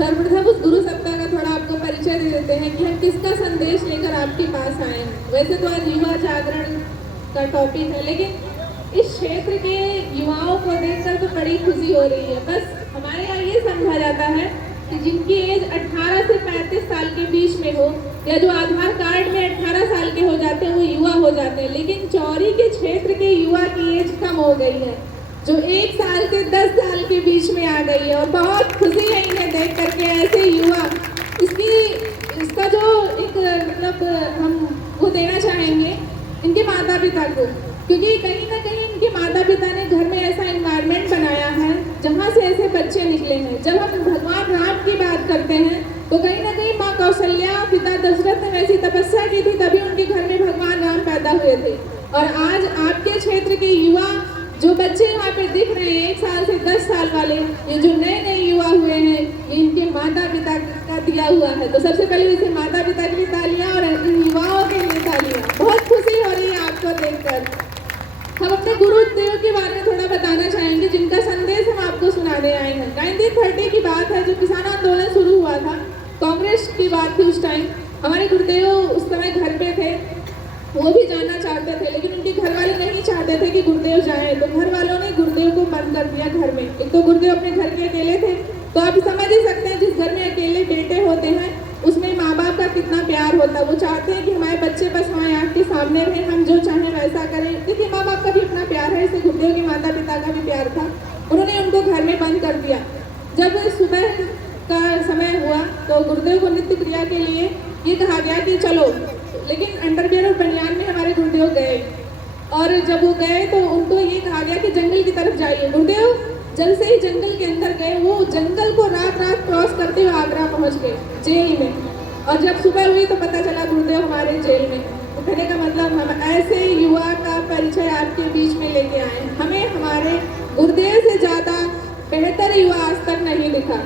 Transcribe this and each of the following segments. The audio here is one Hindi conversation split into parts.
सर्वप्रथम उस गुरु सप्ताह का थोड़ा आपको परिचय दे देते हैं कि हम किसका संदेश लेकर आपके पास आए हैं। वैसे तो आज युवा जागरण का टॉपिक है, लेकिन इस क्षेत्र के युवाओं को देखकर तो बड़ी खुशी हो रही है। बस हमारे यहाँ ये समझा जाता है कि जिनकी एज 18 से 35 साल के बीच में हो, या जो आधार कार्ड में 18 साल के हो जाते हैं वो युवा हो जाते हैं, लेकिन चौरी के क्षेत्र के युवा की एज कम हो गई है, जो 1 साल से 10 साल के बीच में आ गई है। और बहुत खुशी है इन्हें देख करके, ऐसे युवा। इसका जो एक मतलब हम वो देना चाहेंगे इनके माता पिता को, क्योंकि कहीं ना कहीं इनके माता पिता ने घर में ऐसा एनवायरनमेंट बनाया है जहाँ से ऐसे बच्चे निकले हैं। जब हम भगवान राम की बात करते हैं तो कहीं ना कहीं माँ कौशल्या पिता दशरथ ने वैसी तपस्या की थी, तभी उनके घर में भगवान राम पैदा हुए थे। और आज आपके क्षेत्र के युवा जो बच्चे यहाँ पे दिख रहे हैं 1 साल से 10 साल वाले, ये जो नए नए युवा हुए हैं, ये इनके माता पिता का दिया हुआ है। तो सबसे पहले इसे माता पिता के लिए तालियां और इन युवाओं के लिए तालियां। बहुत खुशी हो रही है आपको देखकर। हम अपने गुरुदेव के बारे में थोड़ा बताना चाहेंगे, जिनका संदेश हम आपको सुनाने आए हैं। 1930 की बात है, जो किसान आंदोलन शुरू हुआ था, कांग्रेस की बात थी उस टाइम। हमारे गुरुदेव उस समय घर पे थे, वो भी जाना चाहते थे, लेकिन उनके घर वाले नहीं चाहते थे कि गुरुदेव जाएं, तो घर वालों ने गुरुदेव को बंद कर दिया घर में। एक तो गुरुदेव अपने घर के अकेले थे, तो आप समझ ही सकते हैं जिस घर में अकेले बेटे होते हैं उसमें माँ बाप का कितना प्यार होता है। वो चाहते हैं कि हमारे बच्चे बस हमारे आँख के सामने रहें, हम जो चाहें वैसा करें। देखिए, माँ बाप का भी अपना प्यार है, इससे गुरुदेव के माता पिता का भी प्यार था। उन्होंने उनको घर में बंद कर दिया। जब सुबह का समय हुआ तो गुरुदेव को नित्य क्रिया के लिए ये कहा गया कि चलो, लेकिन अंडरवियर और बनियान में हमारे गुरुदेव गए। और जब वो गए तो उनको ये कहा गया कि जंगल की तरफ जाइए। गुरुदेव जब से ही जंगल के अंदर गए, वो जंगल को रात क्रॉस करते हुए आगरा पहुंच गए, जेल में। और जब सुबह हुई तो पता चला गुरुदेव हमारे जेल में। तो कहने का मतलब हम ऐसे युवा का परिचय आपके बीच में लेके आए। हमें हमारे गुरुदेव से ज़्यादा बेहतर युवा आज तक नहीं दिखा।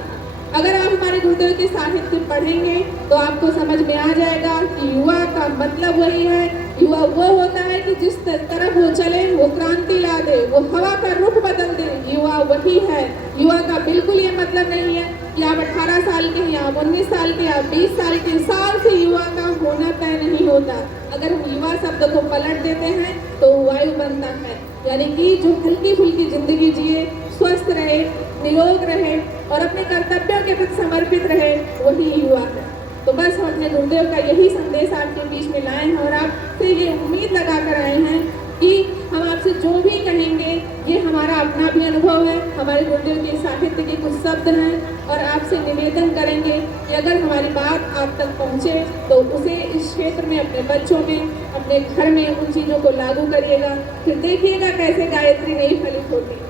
अगर आप हमारे गुरुदेव के साहित्य पढ़ेंगे तो आपको समझ में आ जाएगा कि युवा का मतलब वही है। युवा वो होता है कि जिस तरफ वो चले वो क्रांति ला दे, वो हवा का रुख बदल दे, युवा वही है। युवा का बिल्कुल ये मतलब नहीं है कि आप 18 साल के हैं, आप 19 साल के, आप 20 साल के। साल से युवा का होना तय नहीं होता। अगर हम युवा शब्द को पलट देते हैं तो वायु बनता है, यानी कि जो हल्की फुल्की जिंदगी जिए, स्वस्थ रहे, निरोग रहे और अपने कर्तव्यों के प्रति समर्पित रहे, वही युवा है। तो बस हम अपने गुरुदेव का यही संदेश आपके बीच में लाए हैं और आपसे ये उम्मीद लगा कर आए हैं कि हम आपसे जो भी कहेंगे ये हमारा अपना भी अनुभव है, हमारे गुरुदेव के साहित्य के कुछ शब्द हैं। और आपसे निवेदन करेंगे कि अगर हमारी बात आप तक पहुँचे तो उसे इस क्षेत्र में, अपने बच्चों में, अपने घर में उन चीज़ों को लागू करिएगा। फिर देखिएगा कैसे गायत्री नहीं फलित होती,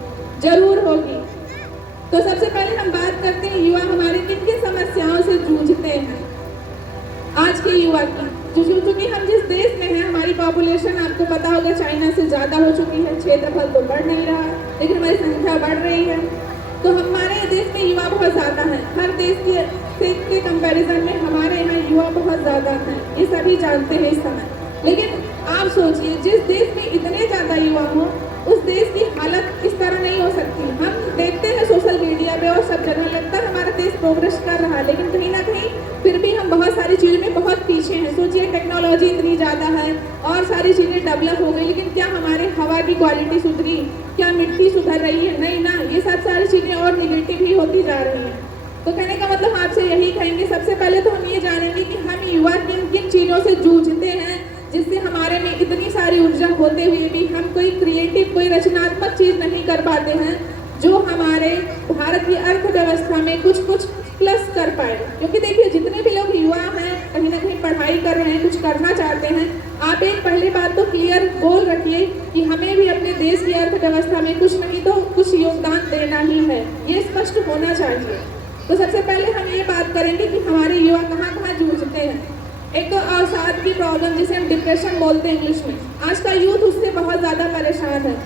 जरूर होगी। तो सबसे पहले हम बात करते हैं युवा हमारे किन किन समस्याओं से जूझते हैं। आज के युवा की चूंकि हम जिस देश में हैं, हमारी पॉपुलेशन आपको पता होगा चाइना से ज़्यादा हो चुकी है। क्षेत्रफल तो बढ़ नहीं रहा, लेकिन हमारी संख्या बढ़ रही है। तो हमारे देश में युवा बहुत ज़्यादा हैं। हर देश के कंपैरिजन में हमारे यहाँ युवा बहुत ज़्यादा हैं, ये सभी जानते हैं इस समय। लेकिन आप सोचिए, जिस देश में इतने ज़्यादा युवा हों उस देश की हालत इस तरह नहीं हो सकती। हम देखते हैं सोशल मीडिया पे और सब जगह लगता है हमारा देश प्रोग्रेस कर रहा है, लेकिन कहीं ना कहीं फिर भी हम बहुत सारी चीज़ों में बहुत पीछे हैं। सोचिए, टेक्नोलॉजी इतनी ज़्यादा है और सारी चीज़ें डेवलप हो गई, लेकिन क्या हमारे हवा की क्वालिटी सुधरी? क्या मिट्टी सुधर रही है? नहीं ना, ये सब सारी चीज़ें और निगेटिव ही होती जा रही हैं। तो कहने का मतलब आपसे यही कहेंगे, सबसे पहले तो हम ये जानेंगे कि हम युवा किन किन चीज़ों से जूझते हैं, जिससे हमारे में इतनी सारी ऊर्जा होते हुए भी हम कोई क्रिएटिव, कोई रचनात्मक चीज़ नहीं कर पाते हैं जो हमारे भारत की अर्थव्यवस्था में कुछ प्लस कर पाए। क्योंकि देखिए, जितने भी लोग युवा हैं कहीं ना कहीं पढ़ाई कर रहे हैं, कुछ करना चाहते हैं, आप एक पहली बात तो क्लियर गोल रखिए कि हमें भी अपने देश की अर्थव्यवस्था में कुछ नहीं तो कुछ योगदान देना ही है, ये स्पष्ट होना चाहिए। तो सबसे पहले हम ये बात करेंगे कि हमारे युवा कहाँ कहाँ जूझते हैं। एक तो अवसाद की प्रॉब्लम, जिसे हम डिप्रेशन बोलते हैं इंग्लिश में। आज का यूथ उससे बहुत ज़्यादा परेशान है।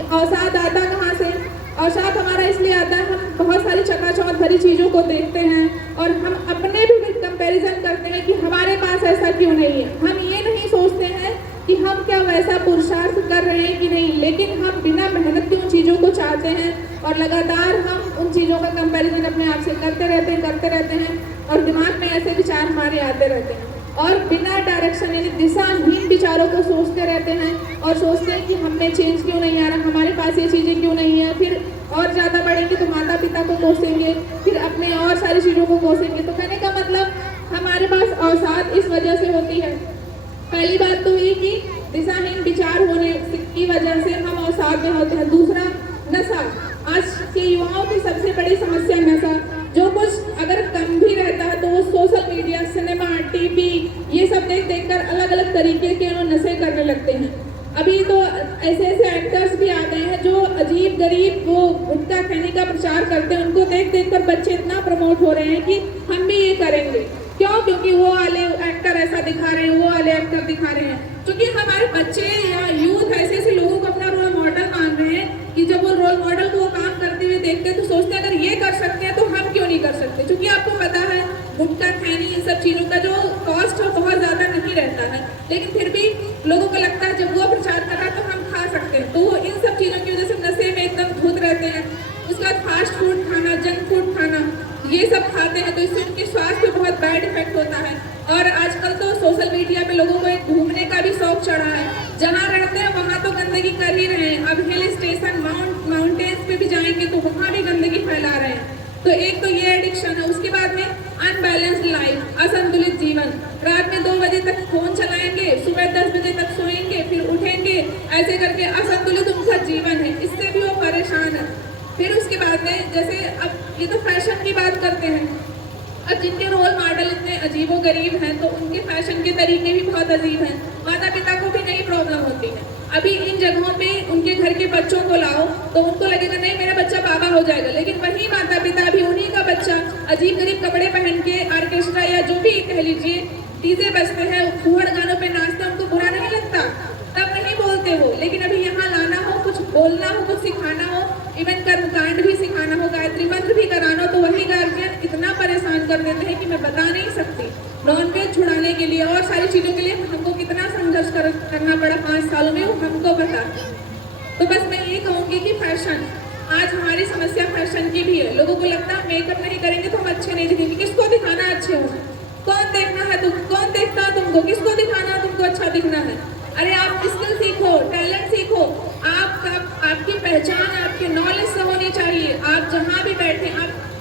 अवसाद आता कहाँ से? अवसाद हमारा इसलिए आता है, हम बहुत सारी चकाचौंध भरी चीज़ों को देखते हैं और हम अपने भी कंपैरिजन करते हैं कि हमारे पास ऐसा क्यों नहीं है। हम ये नहीं सोचते हैं कि हम क्या वैसा पुरुषार्थ कर रहे हैं कि नहीं, लेकिन हम बिना मेहनत की उन चीज़ों को चाहते हैं और लगातार हम उन चीज़ों का कंपैरिजन अपने आप से करते रहते हैं। करते रहते हैं और दिमाग में ऐसे विचार हमारे आते रहते हैं और बिना डायरेक्शन यानी दिशाहीन विचारों को सोचते रहते हैं और सोचते हैं कि हमें चेंज क्यों नहीं आ रहा, हमारे पास ये चीज़ें क्यों नहीं है। फिर और ज़्यादा बढ़ेंगे तो माता पिता को कोसेंगे, फिर अपने और सारी चीज़ों को कोसेंगे। तो कहने का मतलब हमारे पास अवसाद इस वजह से होती है। पहली बात तो ये कि दिशाहीन विचार होने की वजह से हम अवसाद में होते हैं। दूसरा, नशा। आज के युवाओं की सबसे बड़ी समस्या नशा। जो कुछ अगर कम भी रहता है तो वो सोशल मीडिया, सिनेमा, टीवी ये सब देख देख कर अलग अलग तरीके के नशे करने लगते हैं। अभी तो ऐसे ऐसे एक्टर्स भी आ गए हैं जो अजीब गरीब वो गुटखा खैनी का प्रचार करते हैं। उनको देख देख कर बच्चे इतना प्रमोट हो रहे हैं कि हम भी ये करेंगे। क्यों? क्योंकि वो वाले एक्टर ऐसा दिखा रहे हैं, वो वाले एक्टर दिखा रहे हैं। क्योंकि हमारे बच्चे या यूथ ऐसे ऐसे लोगों को अपना रोल मॉडल मान रहे हैं कि जब वो रोल मॉडल को वो काम करते हुए देखते हैं तो सोचते हैं अगर ये कर सकते हैं तो हम क्यों नहीं कर सकते। क्योंकि आपको पता है गुटखा खैनी इन सब चीज़ों का जो कॉस्ट है बहुत ज़्यादा नहीं रहता है, लेकिन फिर भी लोगों को लगता है जब वो प्रचार कर रहा है तो हम खा सकते हैं। तो वो इन सब चीज़ों की वजह से नशे में एकदम धुत रहते हैं। उसके बाद फास्ट फूड खाना, जंक फूड खाना, ये सब खाते हैं तो इससे उनके स्वास्थ्य पे बहुत बैड इफेक्ट होता है। और आजकल तो सोशल मीडिया पे लोगों को एक घूमने का भी शौक चढ़ा है। जहाँ रहते हैं वहाँ तो गंदगी कर ही रहे हैं। अब हिल स्टेशन, माउंटेन्स पे भी जाएंगे तो वहाँ भी गंदगी फैला रहे हैं। तो एक तो ये एडिक्शन है। उसके बाद में अनबैलेंस्ड लाइफ, असंतुलित जीवन। रात में 2 बजे तक फोन चलाएंगे, सुबह 10 बजे तक सोएंगे, फिर उठेंगे, ऐसे करके असंतुलित उनका जीवन है। इससे भी वो परेशान है। फिर उसके बाद में जैसे अब ये तो फैशन की बात करते हैं, अब जिनके रोल मॉडल इतने अजीबो गरीब हैं तो उनके फैशन के तरीके भी बहुत अजीब हैं। माता पिता को भी नई प्रॉब्लम होती है। अभी इन जगहों पे उनके घर के बच्चों को लाओ तो उनको लगेगा नहीं मेरा बच्चा बाबा हो जाएगा, लेकिन वही माता पिता भी उन्हीं का बच्चा अजीब गरीब कपड़े पहन के ऑर्केस्ट्रा या जो भी कह लीजिए डीजे बजते हैं, फूहड़ गानों पे नाचते हैं, उनको बुरा नहीं लगता, तब नहीं बोलते हो। लेकिन अभी यहाँ लाना हो, कुछ बोलना हो, कुछ सिखाना हो, इवन कर्मकांड भी सिखाना हो, गायत्री मंत्र भी कराना हो, तो वही गार्जियन इतना परेशान कर देते हैं कि मैं बता नहीं सकती। नॉनवेज छुड़ाने के लिए और सारी चीज़ों के लिए हमको कितना संघर्ष करना पड़ा 5 सालों में, वो हमको पता। तो बस मैं ये कहूँगी कि फैशन, आज हमारी समस्या फैशन की भी है। लोगों को लगता है मेकअप नहीं करेंगे तो हम अच्छे नहीं दिखेंगे। किसको दिखाना अच्छे हो? कौन देखना है तुम? कौन देखता है तुमको? किसको दिखाना है तुमको अच्छा दिखना है? अरे आप स्किल सीखो, टैलेंट सीखो। आपकी पहचान आपके नॉलेज से होनी चाहिए। आप जहाँ भी बैठे,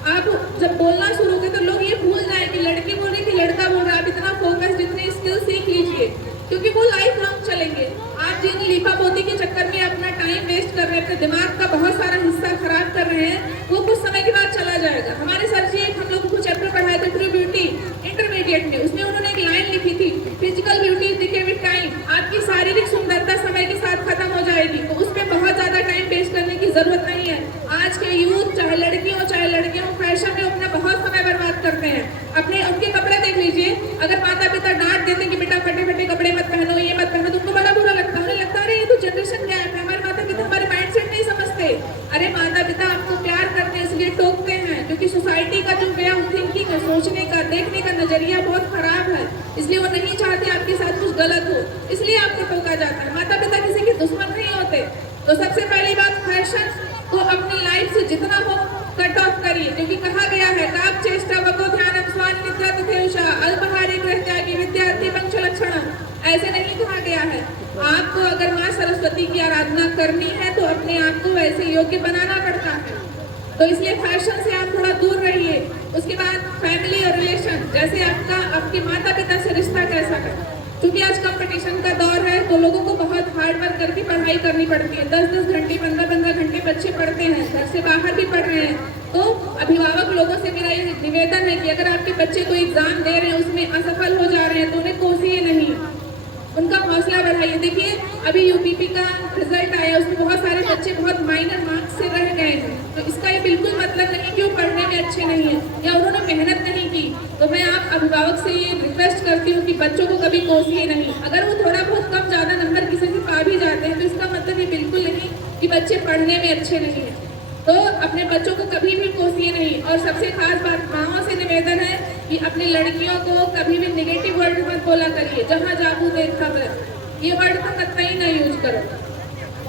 आप जब बोलना शुरू करें तो लोग ये भूल जाए कि लड़की बोल रही कि लड़का बोल रहा है। आप इतना फोकस, जितने स्किल सीख लीजिए क्योंकि वो लाइफ लॉन्ग चलेंगे। आप जिन लिपापोती के चक्कर में अपना टाइम वेस्ट कर रहे हैं, अपने दिमाग का बहुत सारा हिस्सा खराब कर रहे हैं, वो कुछ समय के बाद चला जाएगा। हमारे सर जी हम लोग कुछ चैप्टर पढ़ाए थे ट्रू ब्यूटी इंटरमीडिएट में, उसमें उन्होंने एक लाइन लिखी थी, फिजिकल ब्यूटी दिखे विद टाइम। आपकी शारीरिक सुंदरता समय के साथ खत्म हो जाएगी, तो उस पर बहुत ज्यादा टाइम वेस्ट करने की जरूरत नहीं है। आज के यूथ चाहे लड़की हो चाहे लड़के हो, फैशन में अपना बहुत समय बर्बाद करते हैं। अपने उनके कपड़े देख लीजिए, अगर माता पिता डांट देते कि बेटा फटे फटे कपड़े मत पहनो, ये मत पहनो, तुमको बड़ा बुरा लगता है। उन्हें लगता है ये तो जनरेशन गैप है, हमारे माता पिता हमारे माइंडसेट नहीं समझते। अरे माता पिता आपको प्यार करते हैं इसलिए टोकते हैं, क्योंकि सोसाइटी का जो वे ऑफ थिंकिंग है, सोचने का, देखने का नजरिया बहुत खराब है, इसलिए वो नहीं चाहते आपके साथ कुछ गलत हो, इसलिए आपको टोका जाता है। माता पिता किसी के दुश्मन नहीं होते। तो सबसे पहली बात, फैशन को अपनी लाइफ से जितना हो कट ऑफ करिए, क्योंकि कहा गया है काप चेष्टा वको ध्यानम स्वान निद्रा तथेषा अल्पहारी गृहत्यागी विद्यार्थी पंच लक्षणम। ऐसे नहीं कहा गया है। आपको अगर माँ सरस्वती की आराधना करनी है तो अपने आप को वैसे योग्य बनाना पड़ता है। तो इसलिए फैशन से आप थोड़ा दूर रहिए। उसके बाद फैमिली और रिलेशन, जैसे आपके माता पिता से रिश्ता कैसा है, क्योंकि आज कंपटीशन का दौर है तो लोगों को बहुत हार्ड वर्क करके पढ़ाई करनी पड़ती है। 10-10 घंटे 15-15 घंटे बच्चे पढ़ते हैं, घर से बाहर भी पढ़ रहे हैं। तो अभिभावक लोगों से मेरा ये निवेदन है कि अगर आपके बच्चे कोई एग्जाम दे रहे हैं, उसमें असफल हो जा रहे हैं तो उन्हें कोसिए नहीं, उनका हौसला बढ़ाइए। देखिए अभी यूपीपी का रिजल्ट आया, उसमें बहुत सारे बच्चे बहुत माइनर मार्क्स से रह गए हैं। तो इसका ये बिल्कुल मतलब नहीं कि वो पढ़ने में अच्छे नहीं है या उन्होंने मेहनत नहीं की। तो मैं आप अभिभावक से ये रिक्वेस्ट करती हूँ कि बच्चों को कभी कोसिए नहीं। अगर वो थोड़ा बहुत कम ज़्यादा नंबर किसी से पा भी जाते हैं तो इसका मतलब ये बिल्कुल नहीं कि बच्चे पढ़ने में अच्छे नहीं हैं। तो अपने बच्चों को कभी भी कोसिए नहीं। और सबसे खास बात, माँओं से निवेदन है कि अपनी लड़कियों को कभी भी नेगेटिव वर्ड मत बोला करिए। जहाँ जाबू देखा बस, ये वर्ड तो कतई ना यूज करो।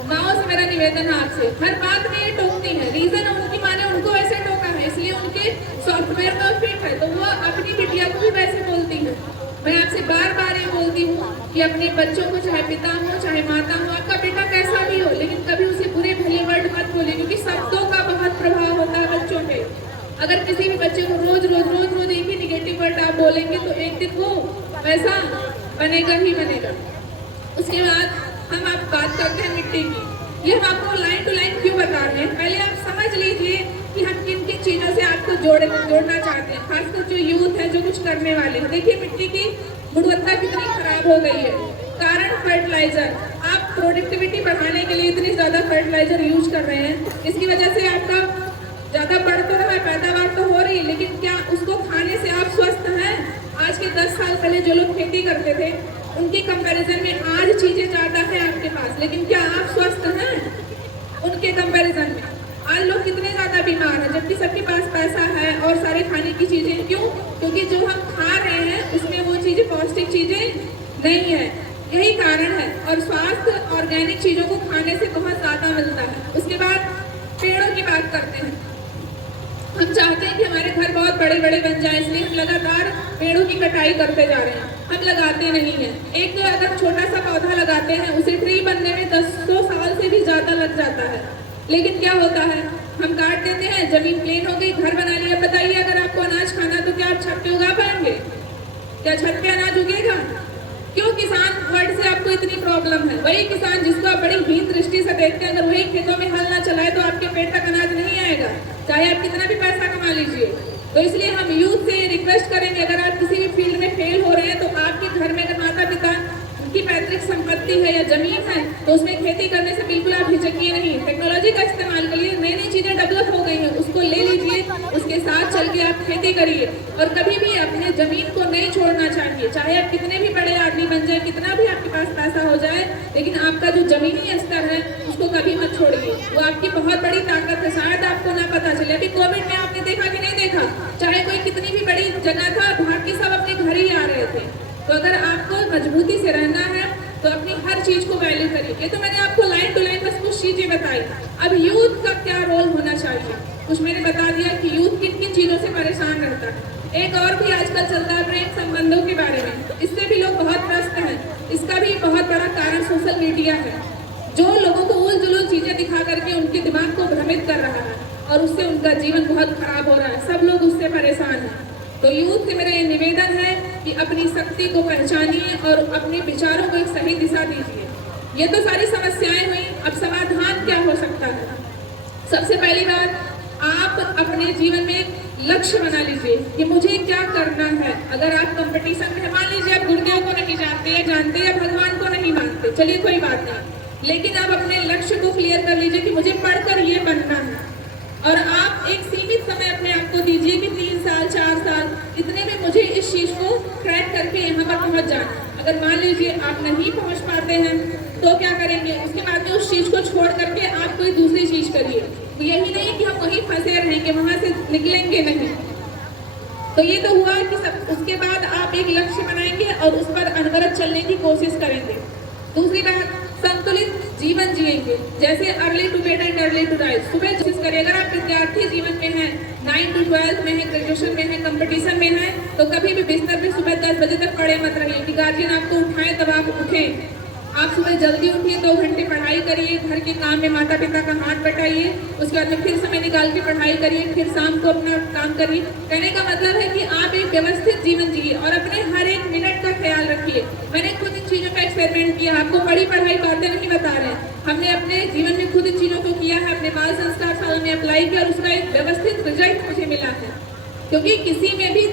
माँओं से मेरा निवेदन है आपसे, हर बात में ये टोकती है, रीजन उनकी माँ ने उनको ऐसे टोका है इसलिए उनके सॉफ्टवेयर में फिट है, तो वो अपनी बिटिया को भी वैसे बोलती है। मैं आपसे बार बार ये बोलती हूँ कि अपने बच्चों को, चाहे पिता हो चाहे माता हो, आपका बेटा कैसा भी हो, लेकिन कभी उसे बुरे भले वर्ड मत बोले, क्योंकि शब्दों का बहुत प्रभाव होता है बच्चों पे। अगर किसी भी बच्चे को रोज रोज रोज रोज एक ही निगेटिव वर्ड आप बोलेंगे तो एक दिन वो वैसा बनेगा ही बनेगा। उसके बाद हम आप बात करते हैं मिट्टी की। ये हम आपको लाइन टू लाइन क्यों बता रहे हैं, पहले आप समझ लीजिए कि हम किन किन चीज़ों से आपको जोड़ना चाहते हैं, खासकर जो यूथ है, जो कुछ करने वाले हैं। देखिए मिट्टी की गुणवत्ता कितनी खराब हो गई है, कारण फर्टिलाइजर। आप प्रोडक्टिविटी बढ़ाने के लिए इतनी ज़्यादा फर्टिलाइजर यूज कर रहे हैं, इसकी वजह से आपका ज़्यादा बढ़ तो रहा है, पैदावार तो हो रही है, लेकिन क्या उसको खाने से आप स्वस्थ हैं? आज के 10 साल पहले जो लोग खेती करते थे उनकी कंपैरिजन में आज चीज़ें ज़्यादा है आपके पास, लेकिन क्या आप स्वस्थ हैं उनके कंपैरिजन में? आज लोग कितने ज़्यादा बीमार हैं, जबकि सबके पास पैसा है और सारे खाने की चीज़ें। क्यों? क्योंकि जो हम खा रहे हैं उसमें वो चीज़ें, पौष्टिक चीज़ें नहीं है, यही कारण है। और स्वास्थ्य ऑर्गेनिक चीज़ों को खाने से बहुत ज़्यादा मिलता है। उसके बाद पेड़ों की बात करते हैं। हम चाहते हैं कि हमारे घर बहुत बड़े बड़े बन जाए, इसलिए हम लगातार पेड़ों की कटाई करते जा रहे हैं, हम लगाते नहीं हैं। एक अगर छोटा सा पौधा लगाते हैं, उसे ट्री बनने में 10-100 साल से भी ज़्यादा लग जाता है, लेकिन क्या होता है, हम काट देते हैं, जमीन प्लेन हो गई, घर बना लिया। बताइए अगर आपको अनाज खाना तो क्या आप छत पे उगा पाएंगे? क्या छत पे अनाज उगेगा? क्यों किसान वर्ड से आपको इतनी प्रॉब्लम है? वही किसान जिसको आप बड़ी हीन दृष्टि से देखते हैं, अगर वही खेतों में हल ना चलाए तो आपके पेट तक अनाज नहीं आएगा, चाहे आप कितना भी पैसा कमा लीजिए। तो इसलिए हम यूथ से रिक्वेस्ट करेंगे, अगर आप किसी भी फील्ड में फेल हो रहे हैं तो आपके घर में अगर माता पिता की पैतृक संपत्ति है या जमीन है तो उसमें खेती करने से बिल्कुल आप हिचकिए नहीं। टेक्नोलॉजी का इस्तेमाल करिए, नई नई चीज़ें डेवलप हो गई हैं, उसको ले लीजिए, उसके साथ चल के आप खेती करिए। और कभी भी अपने जमीन को नहीं छोड़ना चाहिए, चाहे आप कितने भी बड़े आदमी बन जाए, कितना भी आपके पास पैसा हो जाए, लेकिन आपका जो जमीनी स्तर है उसको कभी मत छोड़िए, वो आपकी बहुत बड़ी ताकत है। शायद आपको ना पता चले, अभी कोविड में आपने देखा कि नहीं देखा, चाहे कोई कितनी भी बड़ी जगह था, भाग के सब अपने घर ही आ रहे थे। तो अगर आपको मजबूती से रहना है तो अपनी हर चीज को वैल्यू करिए। ये तो मैंने आपको लाइन टू लाइन बस कुछ चीजें बताई। अब यूथ का क्या रोल होना चाहिए, कुछ मैंने बता दिया कि यूथ किन किन चीजों से परेशान रहता है। एक और भी आजकल चलता है प्रेम संबंधों के बारे में, इससे भी लोग बहुत त्रस्त हैं। इसका भी बहुत बड़ा कारण सोशल मीडिया है, जो लोगों को उल जुलूल चीजें दिखा करके उनके दिमाग को भ्रमित कर रहा है और उससे उनका जीवन बहुत खराब हो रहा है, सब लोग उससे परेशान हैं। तो यूथ से मेरा ये निवेदन है कि अपनी शक्ति को पहचानिए और अपने विचारों को एक सही दिशा दीजिए। ये तो सारी समस्याएं हुई, अब समाधान क्या हो सकता है? सबसे पहली बात, आप अपने जीवन में एक लक्ष्य बना लीजिए कि मुझे क्या करना है। अगर आप कंपटीशन में, मान लीजिए आप गुरुदेव को नहीं जानते या भगवान को नहीं मानते, चलिए कोई बात नहीं, लेकिन आप अपने लक्ष्य को क्लियर कर लीजिए कि मुझे पढ़कर ये बनना है। और आप एक सीमित समय अपने आप को दीजिए कि 3 साल 4 साल इतने में मुझे इस चीज़ को क्रैक करके यहाँ पर पहुँच जाना। अगर मान लीजिए आप नहीं पहुँच पाते हैं तो क्या करेंगे, उसके बाद में उस चीज़ को छोड़ करके आप कोई दूसरी चीज़ करिए। तो यही नहीं कि हम वहीं फंसे रहेंगे, वहाँ से निकलेंगे नहीं। तो ये तो हुआ कि सब, उसके बाद आप एक लक्ष्य बनाएंगे और उस पर अनवरत चलने की कोशिश करेंगे। दूसरी बात, संतुलित जीवन जिएंगे, जैसे early to bed and early to rise. सुबह कोशिश करिए, अगर आप विद्यार्थी जीवन में हैं, 9 to 12 में है, ग्रेजुएशन में है, कंपटीशन में है, तो कभी भी बिस्तर पे सुबह 10 बजे तक पड़े मत रहिए कि गार्जियन आपको उठाए तब आप उठें। आप सुबह जल्दी उठिए, 2 घंटे पढ़ाई करिए, घर के काम में माता पिता का हाथ बटाइए, उसके बाद में फिर समय निकाल के पढ़ाई करिए, फिर शाम को अपना काम करिए। कहने का मतलब है कि आप एक व्यवस्थित जीवन जिए और अपने हर एक मिनट का ख्याल रखिए। मैंने खुद इन चीज़ों का एक्सपेरिमेंट किया, आपको बड़ी पढ़ाई बातें नहीं बता रहे हैं, हमने अपने जीवन में खुद इन चीज़ों को किया है, अपने बाल संस्कार साल में अप्लाई किया और उसका एक व्यवस्थित रिजल्ट मुझे मिला है। क्योंकि किसी में भी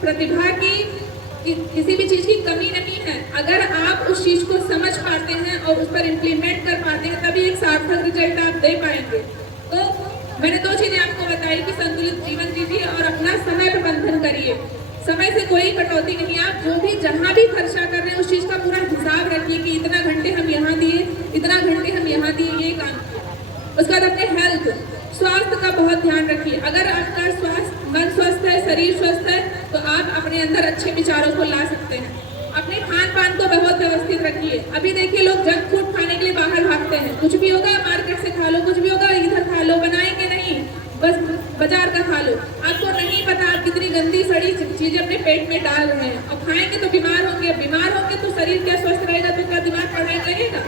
प्रतिभा की, किसी भी चीज़ की कमी नहीं है, अगर आप उस चीज़ को समझ पाते हैं और उस पर इम्प्लीमेंट कर पाते हैं तभी एक सार्थक रिजल्ट आप दे पाएंगे। तो मैंने 2 चीज़ें आपको बताई कि संतुलित जीवन जीजिए और अपना समय प्रबंधन करिए। समय से कोई कटौती नहीं, आप जो भी जहाँ भी खर्चा कर रहे हैं उस चीज़ का पूरा हिसाब रखिए कि इतना घंटे हम यहाँ दिए, इतना घंटे हम यहाँ दिए, ये काम किया। उसके बाद अपने हेल्थ, स्वास्थ्य का बहुत ध्यान रखिए। अगर आपका स्वास्थ्य, मन स्वस्थ है, शरीर स्वस्थ है, तो आप अपने अंदर अच्छे विचारों को ला सकते हैं। अपने खान पान को बहुत व्यवस्थित रखिए। अभी देखिए लोग जंक फूड खाने के लिए बाहर भागते हैं, कुछ भी होगा मार्केट से खा लो, कुछ भी होगा इधर खा लो, बनाएंगे नहीं, बस बाजार का खा लो। आपको नहीं पता आप कितनी गंदी सड़ी चीजें अपने पेट में डाल रहे हैं, और खाएंगे तो बीमार होंगे तो शरीर क्या स्वस्थ रहेगा, तो क्या दिमाग पढ़ाई लगेगा।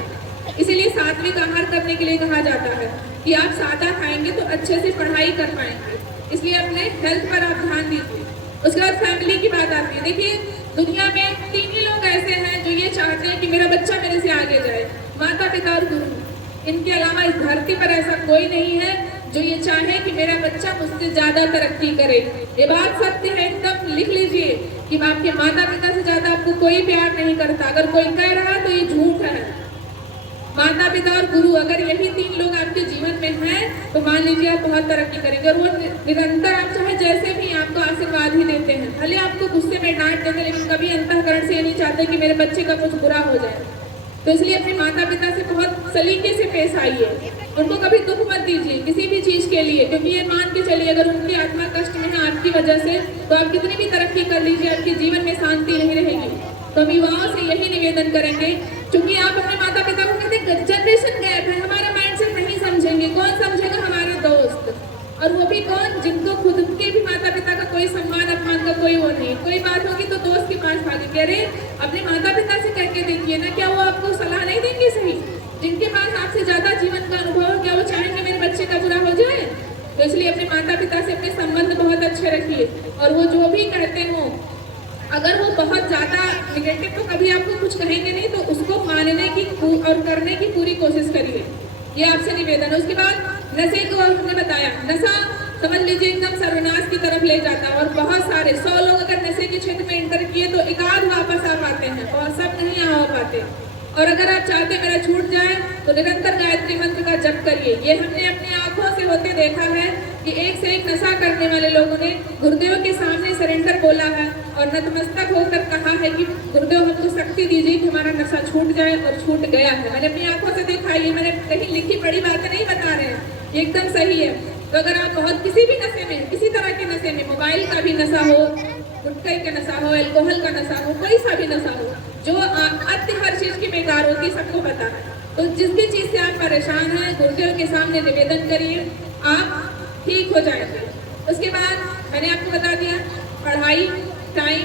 इसीलिए सात्विक आहार करने के लिए कहा जाता है कि आप सादा खाएंगे तो अच्छे से पढ़ाई कर पाएंगे, इसलिए अपने हेल्थ पर आप ध्यान दीजिए। उसके बाद फैमिली की बात आती है। देखिए, दुनिया में 3 ही लोग ऐसे हैं जो ये चाहते हैं कि मेरा बच्चा मेरे से आगे जाए, माता पिता और गुरु। इनके अलावा इस धरती पर ऐसा कोई नहीं है जो ये चाहे कि मेरा बच्चा मुझसे ज्यादा तरक्की करे। ये बात सत्य है, एकदम लिख लीजिए कि आपके माता पिता से ज्यादा आपको कोई प्यार नहीं करता। अगर कोई कह रहा है तो ये झूठ है। माता पिता और गुरु, अगर यही 3 लोग आपके जीवन में हैं तो मान लीजिए आप बहुत तरक्की करेंगे। और वो निरंतर आप चाहे जैसे भी आपको आशीर्वाद ही देते हैं, भले आपको गुस्से में डांट देते, लेकिन कभी अंतःकरण से ये नहीं चाहते कि मेरे बच्चे का कुछ बुरा हो जाए। तो इसलिए अपने माता पिता से बहुत सलीके से पेश आइए, उनको कभी दुख मत दीजिए किसी भी चीज के लिए, क्योंकि ये मान के चलिए अगर उनकी आत्मा कष्ट में है आपकी वजह से, तो आप कितनी भी तरक्की कर लीजिए आपके जीवन में शांति नहीं रहेगी। तो हम युवाओं से यही निवेदन करेंगे, क्योंकि आप अपने माता पिता को कहते जनरेशन गैप है, हमारा माइंडसेट नहीं समझेंगे। कौन समझेगा? हमारे दोस्त, और वो भी कौन? जिनको खुद के भी माता पिता का कोई सम्मान अपमान का कोई वो नहीं। कोई बात होगी तो दोस्त के पास भागेंगे, अरे अपने माता पिता से कह के देखिए ना, क्या वो आपको सलाह नहीं देंगे सही? जिनके पास आपसे ज्यादा जीवन का अनुभव है, क्या वो चाहेंगे मेरे बच्चे का बुरा हो जाए? तो इसलिए अपने माता पिता से अपने संबंध बहुत अच्छे रखिए, और वो जो भी कहते हो, अगर वो बहुत ज्यादा निगेटिव तो कभी आपको कुछ कहेंगे नहीं, तो उसको मानने की और करने की पूरी कोशिश करिए, ये आपसे निवेदन है। उसके बाद नशे को हमने बताया, नशा समझ लीजिए एकदम सर्वनाश की तरफ ले जाता है, और बहुत सारे 100 लोग अगर नशे के क्षेत्र में एंटर किए तो एकाध वापस आ पाते हैं, और सब नहीं आ पाते। और अगर आप चाहते मेरा छूट जाए तो निरंतर गायत्री मंत्र का जप करिए। ये हमने अपनी आंखों से होते देखा है कि एक से एक नशा करने वाले लोगों ने गुरुदेव के सामने सरेंडर बोला है और नतमस्तक होकर कहा है कि गुरुदेव हमको शक्ति दीजिए कि हमारा नशा छूट जाए, और छूट गया है। मैंने अपनी आंखों से देखा, ये मैंने कहीं लिखी पढ़ी बातें नहीं बता रहे हैं, ये एकदम सही है। तो अगर आप बहुत किसी भी नशे में, किसी तरह के नशे में, मोबाइल का भी नशा हो, गुटखा का नशा हो, अल्कोहल का नशा हो, कोई सा भी नशा हो, जो अति हर चीज की बेकार होती है, सबको पता है। तो जिस भी चीज से आप परेशान हैं, गुरुदेव के सामने निवेदन करिए, आप ठीक हो जाएंगे। उसके बाद मैंने आपको बता दिया पढ़ाई, टाइम,